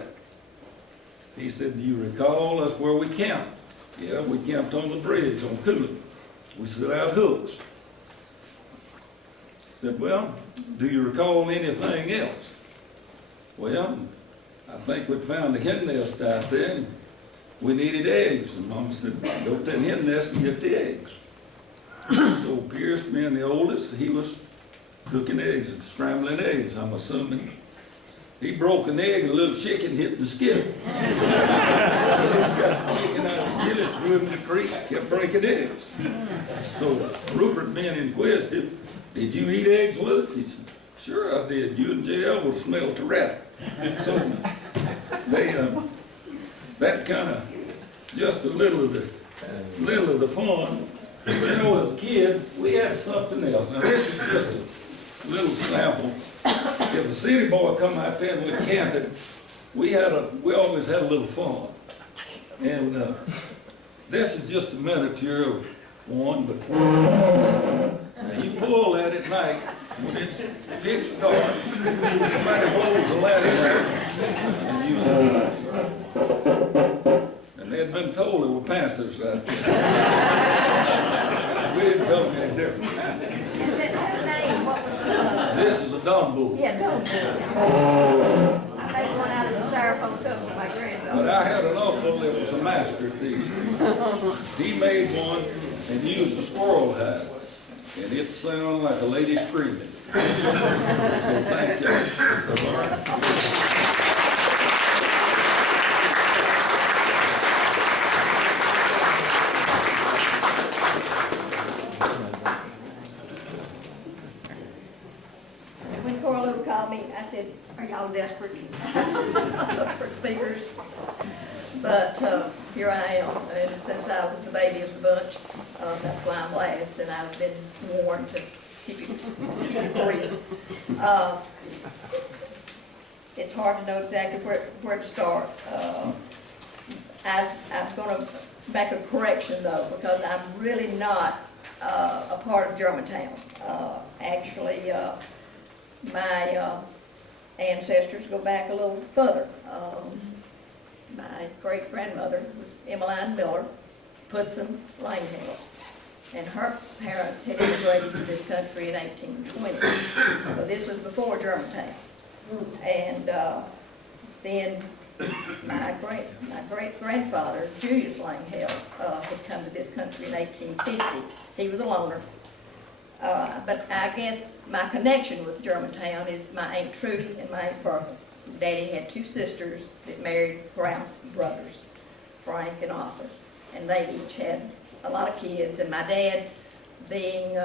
He said, do you recall us where we camped? Yeah, we camped on the bridge on Cooler. We set out hooks. Said, well, do you recall anything else? Well, I think we'd found a hen nest out there, and we needed eggs. And Mama said, go to the hen nest and get the eggs. So Pierce, being the oldest, he was cooking eggs and scrambling eggs, I'm assuming. He broke an egg and a little chicken hit the skillet. He got the chicken out of the skillet, threw him in the creek, kept breaking eggs. So Rupert, being inquisitive, did you eat eggs with us? He said, sure I did. You and JL would smell to rat. So they, that kind of, just a little of the fun. You know, as a kid, we had something else. Now this is just a little sample. If a city boy come out there and we camped, we always had a little fun. And this is just a miniature of one, but now you pull that at night when it's dark. Somebody holds a ladder and they'd been told there were panthers out there. We didn't tell them any different. This is a dumb bull. Yeah, I made one out of the styrofoam cup for my granddaughter. But I had an uncle that was a master at these. He made one and used a squirrel hide. And it sounded like a lady screaming. So thank you. When Corlo called me, I said, are y'all desperate for speakers? But here I am, and since I was the baby of the bunch, that's why I'm last, and I've been warned to keep it brief. It's hard to know exactly where to start. I'm going to make a correction, though, because I'm really not a part of Germantown. Actually, my ancestors go back a little further. My great-grandmother was Emmeline Miller, Putson, Langhale, and her parents had immigrated to this country in 1820. So this was before Germantown. And then my great-grandfather, Julius Langhale, had come to this country in 1850. He was a loner. But I guess my connection with Germantown is my Aunt Trudy and my Aunt Bertha. Daddy had two sisters that married Krouse brothers, Frank and Arthur, and they each had a lot of kids. And my dad, being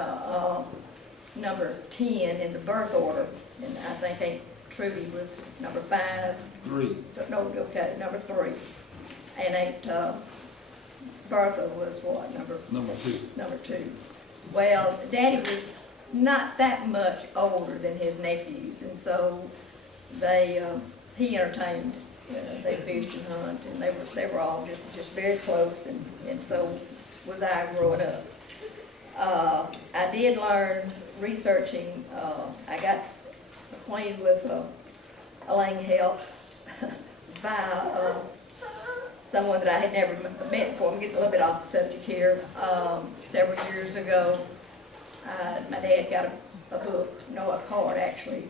number 10 in the birth order, and I think Aunt Trudy was number 5. 3. No, okay, number 3. And Aunt Bertha was what, number 2. Number 2. Well, Daddy was not that much older than his nephews, and so he entertained. They fished and hunted, and they were all just very close, and so was I growing up. I did learn researching. I got acquainted with Elaine Help by someone that I had never met before. I'm getting a little bit off the subject here. Several years ago, my dad got a card actually,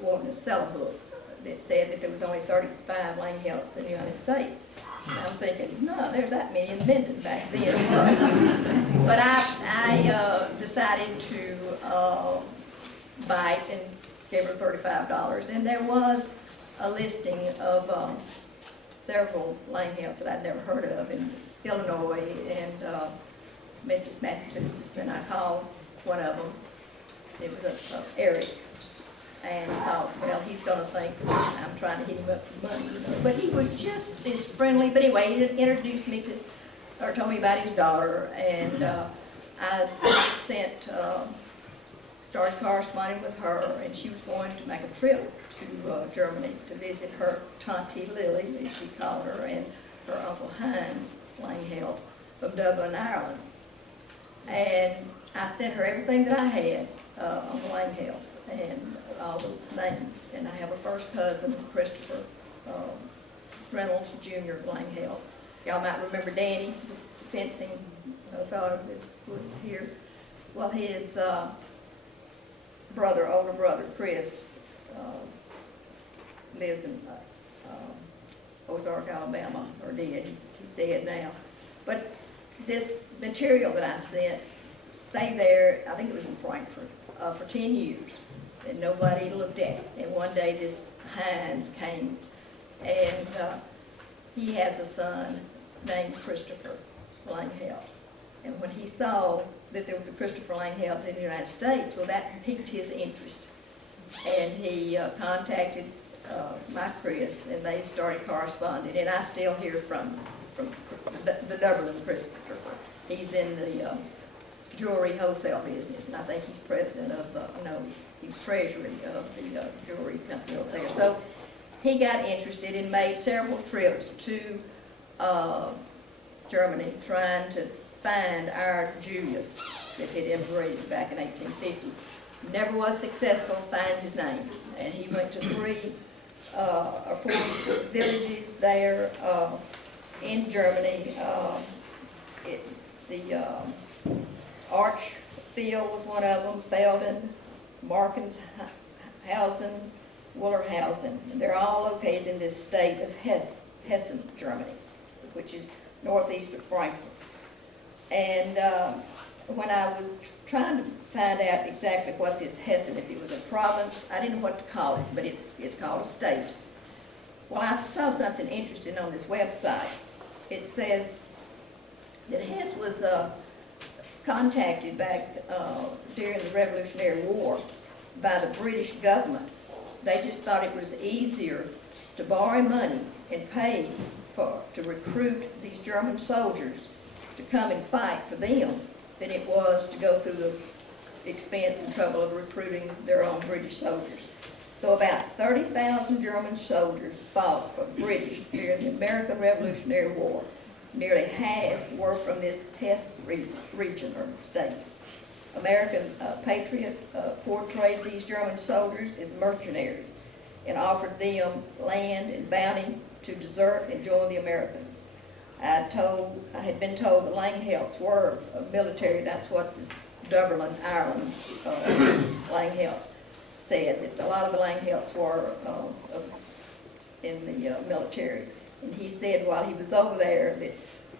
wanting to sell a book that said that there was only 35 Lang Helps in the United States. And I'm thinking, no, there's that many in Minden back then. But I decided to bite and gave her $35, and there was a listing of several Lang Helps that I'd never heard of in Illinois and Massachusetts, and I called one of them. It was Eric, and I thought, well, he's going to think I'm trying to hit him up for money, you know. But he was just as friendly. But anyway, he introduced me to, or told me about his daughter, and I sent, started corresponding with her, and she was going to make a trip to Germany to visit her Tante Lily, as she called her, and her Uncle Heinz Langheld from Dublin, Ireland. And I sent her everything that I had on the Langhelds and all the names. And I have a first cousin, Christopher Reynolds Jr. Langheld. Y'all might remember Danny, the fencing fellow that was here. Well, his brother, older brother, Chris, lives in Ozark, Alabama, or dead. He's dead now. But this material that I sent stayed there, I think it was in Frankfurt, for 10 years, and nobody looked at it. And one day this Heinz came, and he has a son named Christopher Langheld. And when he saw that there was a Christopher Langheld in the United States, well, that piqued his interest. And he contacted my Chris, and they started corresponding. And I still hear from the Dublin Christopher. He's in the jewelry wholesale business, and I think he's president of, he's treasury of the jewelry company over there. So he got interested and made several trips to Germany, trying to find our Julius that had immigrated back in 1850. Never was successful finding his name, and he went to 3 or 4 villages there in Germany. The Archfield was one of them, Felden, Markenshausen, Wullerhausen. And they're all located in this state of Hessen, Germany, which is northeast of Frankfurt. And when I was trying to find out exactly what this Hessen, if it was a province, I didn't know what to call it, but it's called a state. Well, I saw something interesting on this website. It says that Hesse was contacted back during the Revolutionary War by the British government. They just thought it was easier to borrow money and pay to recruit these German soldiers to come and fight for them than it was to go through the expense and trouble of recruiting their own British soldiers. So about 30,000 German soldiers fought for the British during the American Revolutionary War. Nearly half were from this Hesse region or state. American Patriot portrayed these German soldiers as mercenaries and offered them land and bounty to desert and join the Americans. I had been told the Langhelds were military. That's what this Dublin, Ireland Langheld said, that a lot of the Langhelds were in the military. And he said while he was over there that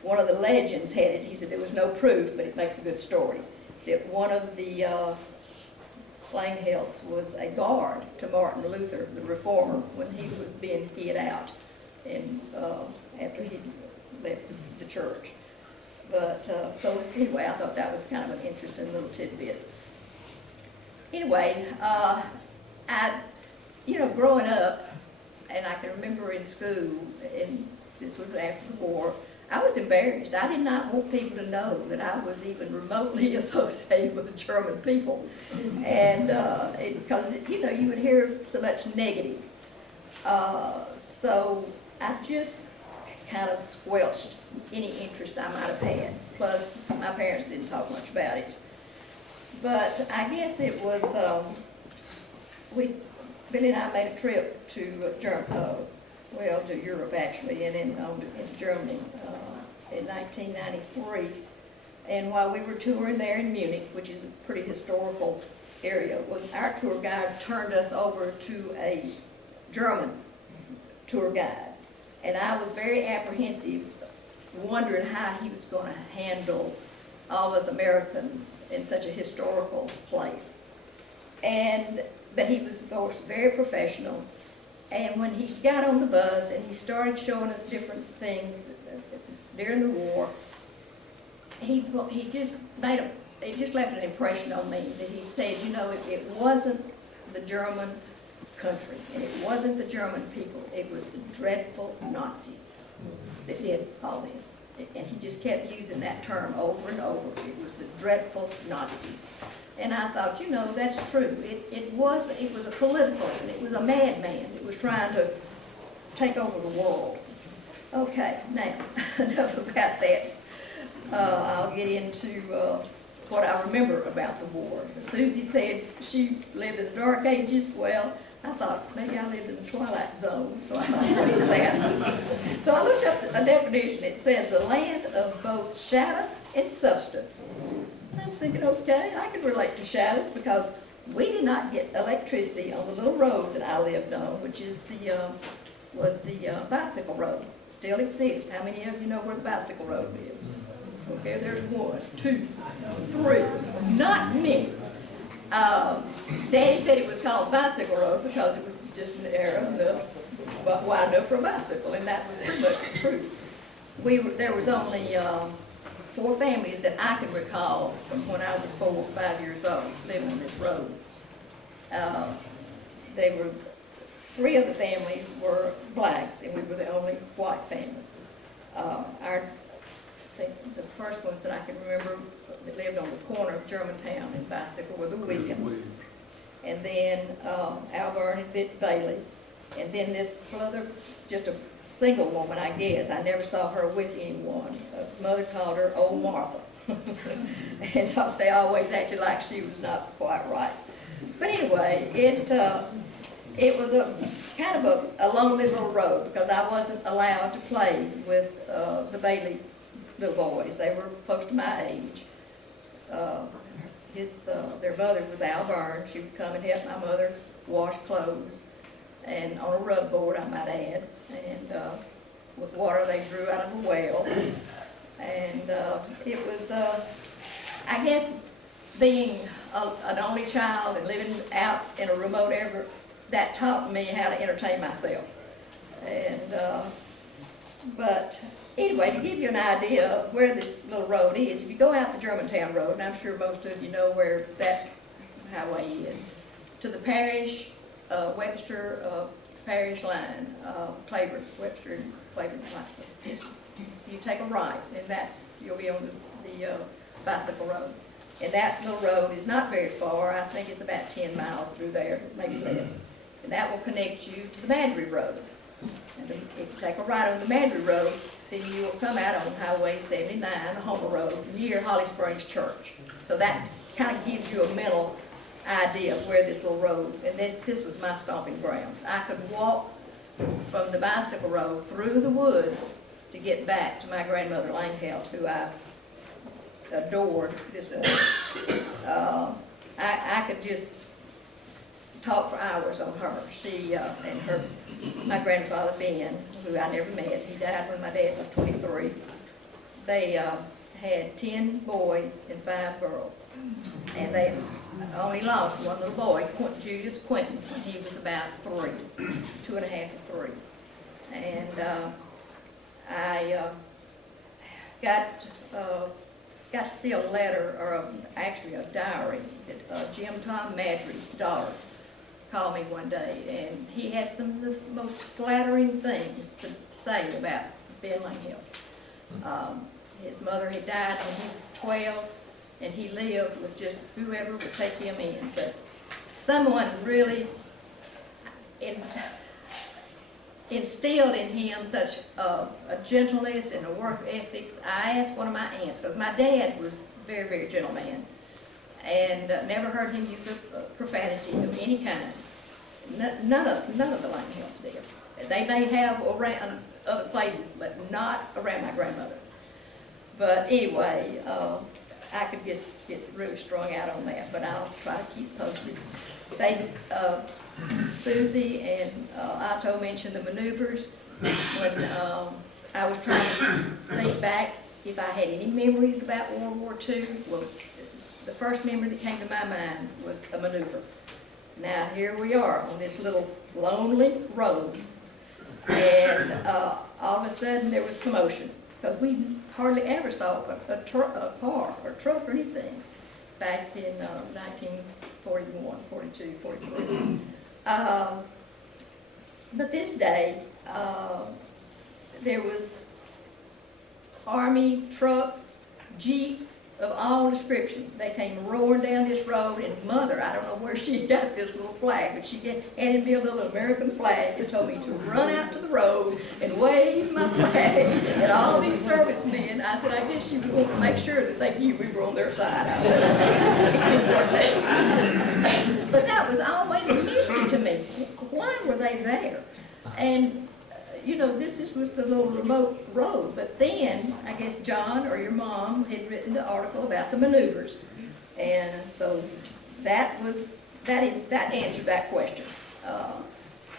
one of the legends had it, he said there was no proof, but it makes a good story, that one of the Langhelds was a guard to Martin Luther, the reformer, when he was being hid out and after he left the church. But, so anyway, I thought that was kind of an interesting little tidbit. Anyway, growing up, and I can remember in school, and this was after the war, I was embarrassed. I did not want people to know that I was even remotely associated with the German people. And because, you would hear so much negative. So I just kind of squelched any interest I might have had. Plus, my parents didn't talk much about it. But I guess it was, Billy and I made a trip to to Europe actually, and then on into Germany in 1993. And while we were touring there in Munich, which is a pretty historical area, well, our tour guide turned us over to a German tour guide. And I was very apprehensive, wondering how he was going to handle all us Americans in such a historical place. But he was, of course, very professional. And when he got on the bus and he started showing us different things during the war, he just left an impression on me that he said, it wasn't the German country, and it wasn't the German people, it was the dreadful Nazis. that did all this. And he just kept using that term over and over. It was the dreadful Nazis. And I thought, you know, that's true. It was a political, and it was a madman that was trying to take over the world. Okay, now, enough about that. I'll get into what I remember about the war. Susie said she lived in the Dark Ages. Well, I thought maybe I lived in the Twilight Zone, so I thought, what is that? So I looked up a definition. It says a land of both shadow and substance. And I'm thinking, okay, I can relate to shadows because we did not get electricity on the little road that I lived on, which is was the bicycle road. Still exists. How many of you know where the bicycle road is? Okay, there's 1, 2, 3, not many. Daddy said it was called Bicycle Road because it was just narrow enough, but wide enough for a bicycle, and that was pretty much the truth. There was only 4 families that I can recall from when I was 4 or 5 years old living on this road. 3 of the families were blacks, and we were the only white family. I think the first ones that I can remember that lived on the corner of Germantown and Bicycle were the Williams. And then LeVerne and Bailey. And then this other, just a single woman, I guess. I never saw her with anyone. Mother called her Old Martha. And they always acted like she was not quite right. But anyway, it was a kind of a lonely little road because I wasn't allowed to play with the Bailey little boys. They were close to my age. Their mother was LeVerne. She would come and help my mother wash clothes, and on a rub board, I might add, and with water they drew out of a well. And it was, I guess, being an only child and living out in a remote area, that taught me how to entertain myself. And but anyway, to give you an idea of where this little road is, if you go out the Germantown Road, and I'm sure most of you know where that highway is, to the parish, Webster Parish line, Webster and Claiborne line. You take a right, and you'll be on the bicycle road. And that little road is not very far. I think it's about 10 miles through there, maybe less. And that will connect you to the Mandry Road. And if you take a right on the Mandry Road, then you will come out on Highway 79, the Homer Road, near Holly Springs Church. So that kind of gives you a mental idea of where this little road, and this was my stomping grounds. I could walk from the bicycle road through the woods to get back to my grandmother Langhelt, who I adored this woman. I could just talk for hours on her. She and my grandfather Ben, who I never met, he died when my dad was 23. They had 10 boys and 5 girls, and they only lost one little boy, Judas Quentin, when he was about 3, 2 and a half or 3. And I got to see a letter, or actually a diary, that Jim Tom Madry's daughter called me one day, and he had some of the most flattering things to say about Ben Langhelt. His mother had died when he was 12, and he lived with just whoever would take him in. But someone really instilled in him such a gentleness and a work ethics. I asked one of my aunts, because my dad was a very, very gentle man, and never heard him use a profanity of any kind. None of the Langhelts did. They may have around other places, but not around my grandmother. But anyway, I could just get really strung out on that, but I'll try to keep posted. Susie and Otto mentioned the maneuvers. When I was trying to think back if I had any memories about World War II, well, the first memory that came to my mind was a maneuver. Now here we are on this little lonely road, and all of a sudden there was commotion, because we hardly ever saw a car or truck or anything back in 1941, 42, 43. But this day, there was army trucks, jeeps of all descriptions. They came roaring down this road, and Mother, I don't know where she got this little flag, but she handed me a little American flag and told me to run out to the road and wave my flag at all these servicemen. I said, I guess she was going to make sure that they knew we were on their side. But that was always a mystery to me. Why were they there? And you know, this was the little remote road, but then, I guess John or your mom had written the article about the maneuvers. And so that answered that question.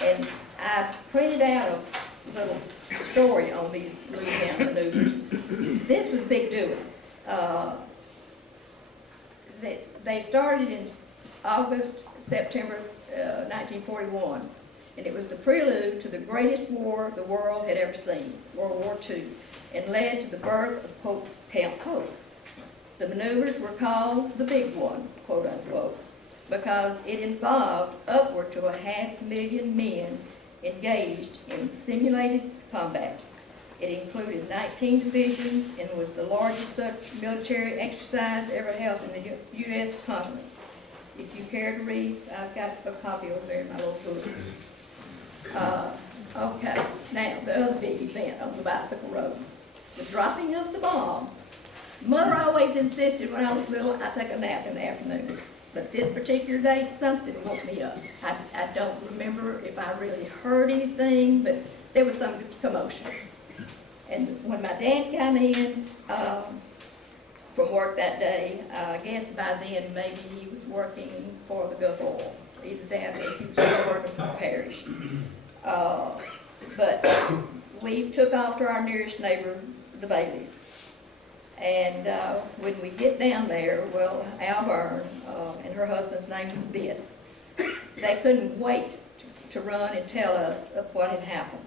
And I printed out a little story on these Louisiana maneuvers. This was big doings. They started in September 1941. And it was the prelude to the greatest war the world had ever seen, World War II, and led to the birth of Camp Pope. The maneuvers were called the Big One, quote unquote, because it involved upward to 500,000 men engaged in simulated combat. It included 19 divisions and was the largest such military exercise ever held in the U.S. continent. If you care to read, I've got a copy over there in my little book. Okay, now the other big event on the bicycle road, the dropping of the bomb. Mother always insisted when I was little I take a nap in the afternoon, but this particular day something woke me up. I don't remember if I really heard anything, but there was some commotion. And when my dad came in from work that day, I guess by then maybe he was working for the Gulf Oil. Either that or he was still working for the parish. But we took off to our nearest neighbor, the Baileys. And when we get down there, well, LeVerne and her husband's name was Bitt. They couldn't wait to run and tell us of what had happened.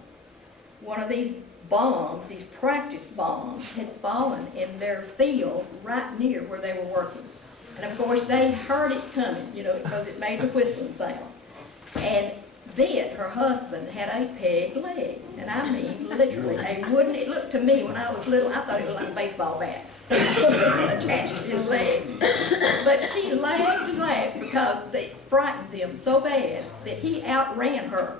One of these bombs, these practice bombs, had fallen in their field right near where they were working. And of course, they heard it coming, you know, because it made the whistling sound. And Bitt, her husband, had a peg leg, and I mean literally a wooden, it looked to me when I was little, I thought it looked like a baseball bat attached to his leg. But she laughed and laughed because they frightened them so bad that he outran her.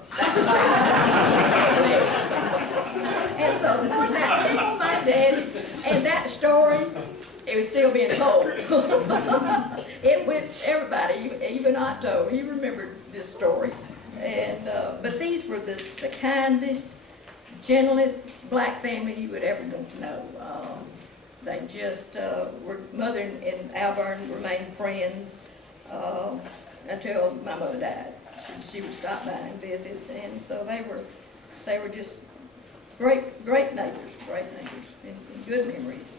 And so of course that tickled my daddy, and that story, it was still being told. It went, everybody, even Otto, he remembered this story. And, but these were the kindest, gentlest black family you would ever want to know. They just were, Mother and LeVerne remained friends until my mother died. She would stop by and visit, and so they were just great neighbors, and good memories.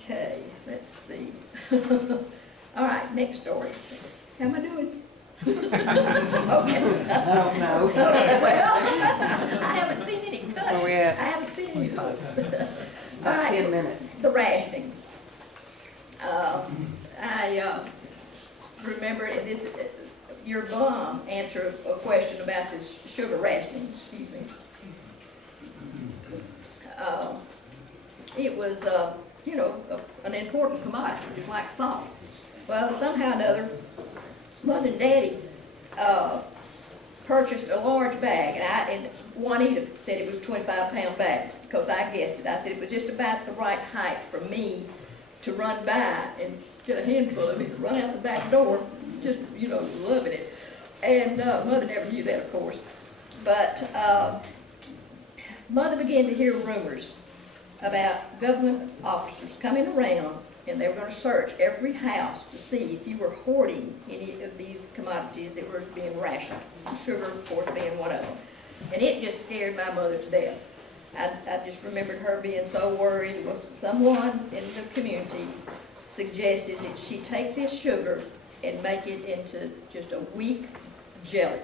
Okay, let's see. All right, next story. How am I doing? Okay. I don't know. Well, I haven't seen any cuts. Where we at? I haven't seen any cuts. About 10 minutes. The rationing. I remember, and this, your mom answered a question about this sugar rationing, excuse me. It was, you know, an important commodity, just like salt. Well, somehow or another, Mother and Daddy purchased a large bag, and Juanita said it was 25-pound bags, because I guessed it. I said it was just about the right height for me to run by and get a handful of it, run out the back door, just, you know, loving it. And Mother never knew that, of course. But Mother began to hear rumors about government officers coming around, and they were going to search every house to see if you were hoarding any of these commodities that were being rationed, and sugar, of course, being one of them. And it just scared my mother to death. I just remembered her being so worried. It was someone in the community suggested that she take this sugar and make it into just a weak jelly.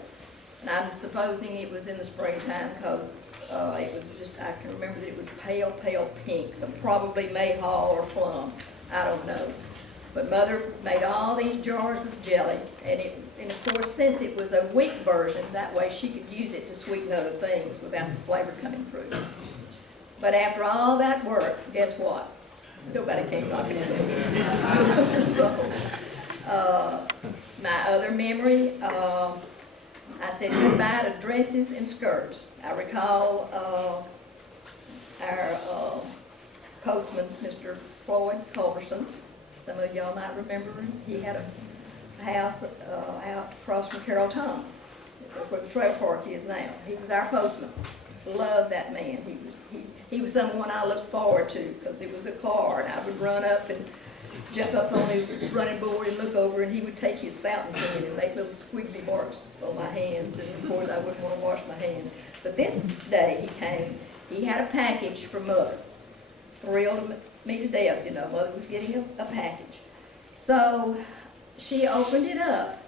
And I'm supposing it was in the springtime, because it was just, I can remember that it was pale, pale pink, so probably mayhaw or plum. I don't know. But Mother made all these jars of jelly, and of course, since it was a weak version, that way she could use it to sweeten other things without the flavor coming through. But after all that work, guess what? Nobody came knocking at the door. So, my other memory, I said goodbye to dresses and skirts. I recall our postman, Mr. Floyd Culberson. Some of y'all might remember him. He had a house out across from Carol Thomas, where the trail park is now. He was our postman. Loved that man. He was someone I looked forward to, because it was a car, and I would run up and jump up on the running board and look over, and he would take his fountain pen and make little squiggly marks on my hands, and of course I wouldn't want to wash my hands. But this day he came, he had a package for Mother. Thrilled me to death, you know, Mother was getting a package. So she opened it up,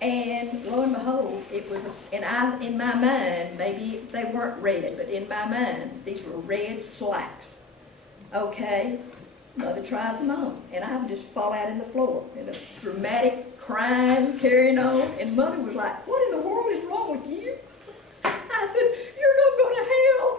and lo and behold, it was, in my mind, maybe they weren't red, but in my mind, these were red slacks. Okay, Mother tries them on, and I would just fall out in the floor in a dramatic crying, carrying on, and Mother was like, "What in the world is wrong with you?" I said, "You're gonna go to hell."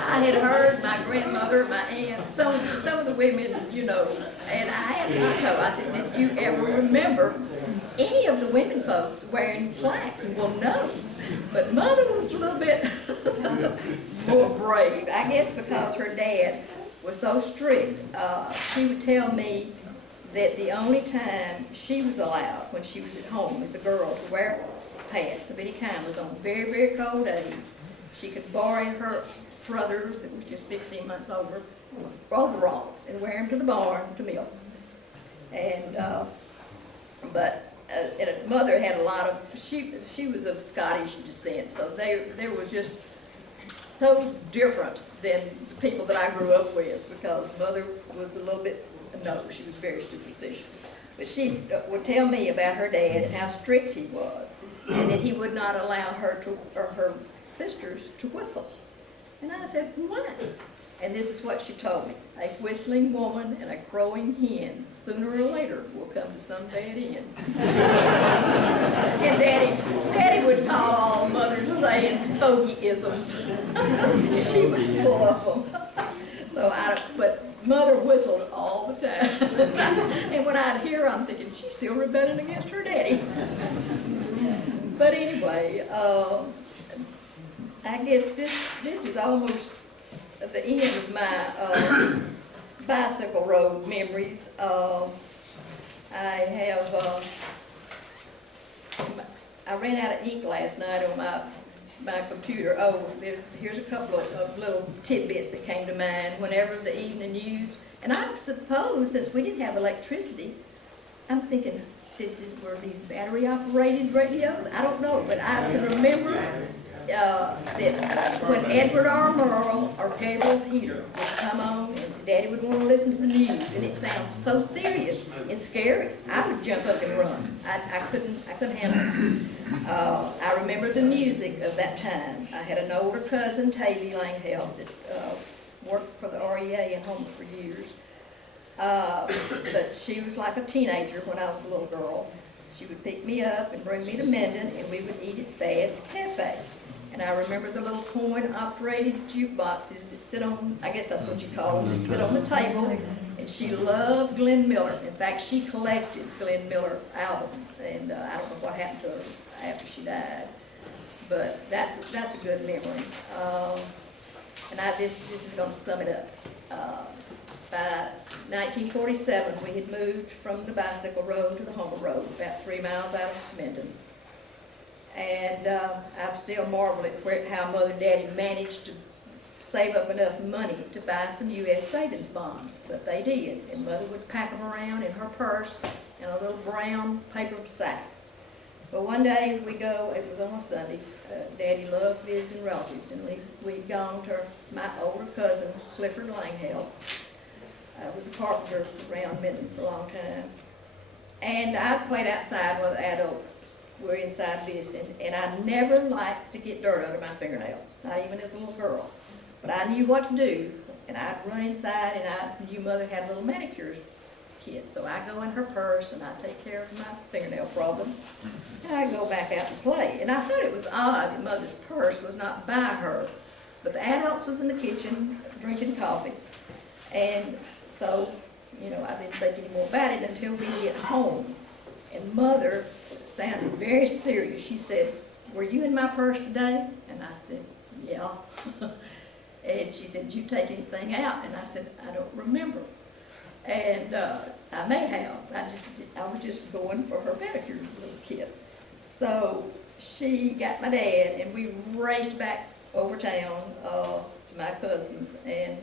I had heard my grandmother, my aunt, some of the women, you know, and I asked Otto, I said, "Did you ever remember any of the women folks wearing slacks?" And well, no. But Mother was a little bit more brave, I guess, because her dad was so strict. She would tell me that the only time she was allowed when she was at home as a girl to wear pants of any kind was on very, very cold days. She could borrow her brother, that was just 15 months older, overalls and wear them to the barn to milk. And Mother had a lot of, she was of Scottish descent, so they were just so different than the people that I grew up with, because Mother was a little bit, no, she was very superstitious. But she would tell me about her dad and how strict he was, and that he would not allow her to, or her sisters to whistle. And I said, "Why?" And this is what she told me: "A whistling woman and a crowing hen, sooner or later, will come to some bad end." And Daddy would call all Mother's sayings folky-isms. And she was full of them. But Mother whistled all the time. And when I'd hear her, I'm thinking, she's still rebelling against her daddy. But anyway, I guess this is almost at the end of my bicycle road memories. I ran out of ink last night on my computer. Oh, here's a couple of little tidbits that came to mind whenever the evening news. And I suppose, since we didn't have electricity, I'm thinking, were these battery-operated radios? I don't know, but I can remember that when Edward R. Murrow or Gabriel Peter would come on, and Daddy would want to listen to the news, and it sounds so serious and scary, I would jump up and run. I couldn't handle it. I remember the music of that time. I had an older cousin, Tavy Langheld, that worked for the REA in Homer for years. But she was like a teenager when I was a little girl. She would pick me up and bring me to Minden, and we would eat at Fad's Cafe. And I remember the little coin-operated jukeboxes that sit on, I guess that's what you call them, that sit on the table. And she loved Glenn Miller. In fact, she collected Glenn Miller albums, and I don't know what happened to her after she died. But that's a good memory. And this is going to sum it up. By 1947, we had moved from the bicycle road to the Homer Road, about 3 miles out of Minden. And I'm still marveling at how Mother and Daddy managed to save up enough money to buy some U.S. savings bonds, but they did. And Mother would pack them around in her purse in a little brown paper sack. But one day we go, it was on a Sunday, Daddy loved visiting relatives, and we'd gone to my older cousin, Clifford Langheld. Was a carpenter around Minden for a long time. And I played outside while the adults were inside visiting, and I never liked to get dirt under my fingernails, not even as a little girl. But I knew what to do And I'd run inside, and I knew Mother had a little manicure kit, so I go in her purse and I take care of my fingernail problems. And I go back out and play. And I thought it was odd that Mother's purse was not by her, but the adults was in the kitchen drinking coffee. And so, you know, I didn't think any more about it until we get home. And Mother sounded very serious. She said, "Were you in my purse today?" And I said, "Yeah." And she said, "Did you take anything out?" And I said, "I don't remember." And I may have. I was just going for her manicure little kit. So she got my dad, and we raced back over town to my cousin's, and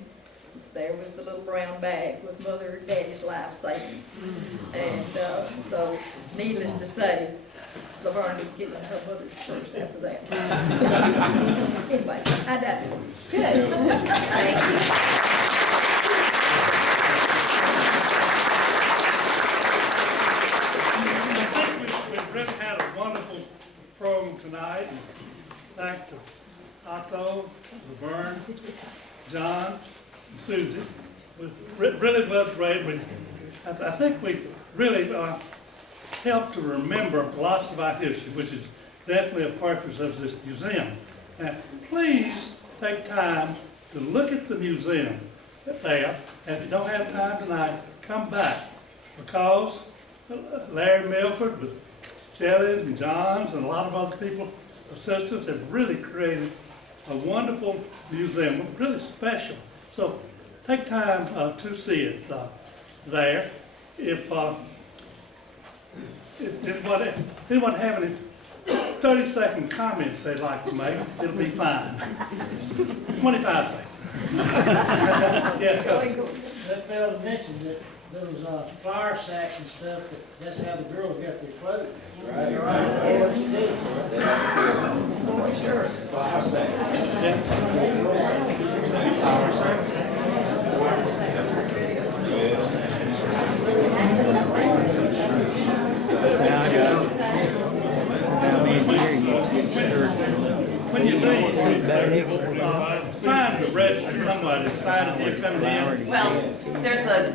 there was the little brown bag with Mother and Daddy's life savings. And so, needless to say, LeVerne didn't get in her mother's purse after that. Anyway, I died. Good. Thank you. We've really had a wonderful program tonight. Thanks to Otto, LeVerne, John, and Susie. It really was great. I think we really helped to remember lots of our history, which is definitely a purpose of this museum. Now, please take time to look at the museum there. And if you don't have time tonight, come back, because Larry Milford with Shelley's and John's and a lot of other people, assistants, have really created a wonderful museum, really special. So take time to see it there. If anyone have any 30-second comments they'd like to make, it'll be fine. 25 seconds. Yeah, go. That fellow mentioned that those flour sacks and stuff, that's how the girls got their clothes. Right. For sure. When you leave, sign the register somebody, sign it here coming in. Well,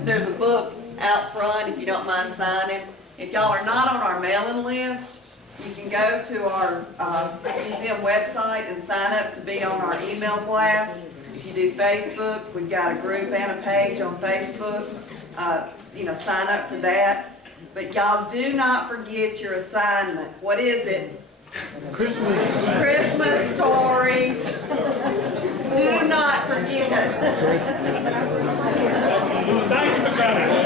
there's a book out front if you don't mind signing. If y'all are not on our mailing list, you can go to our museum website and sign up to be on our email blast. If you do Facebook, we've got a group and a page on Facebook. You know, sign up for that. But y'all do not forget your assignment. What is it? Christmas stories. Do not forget. Thank you for coming.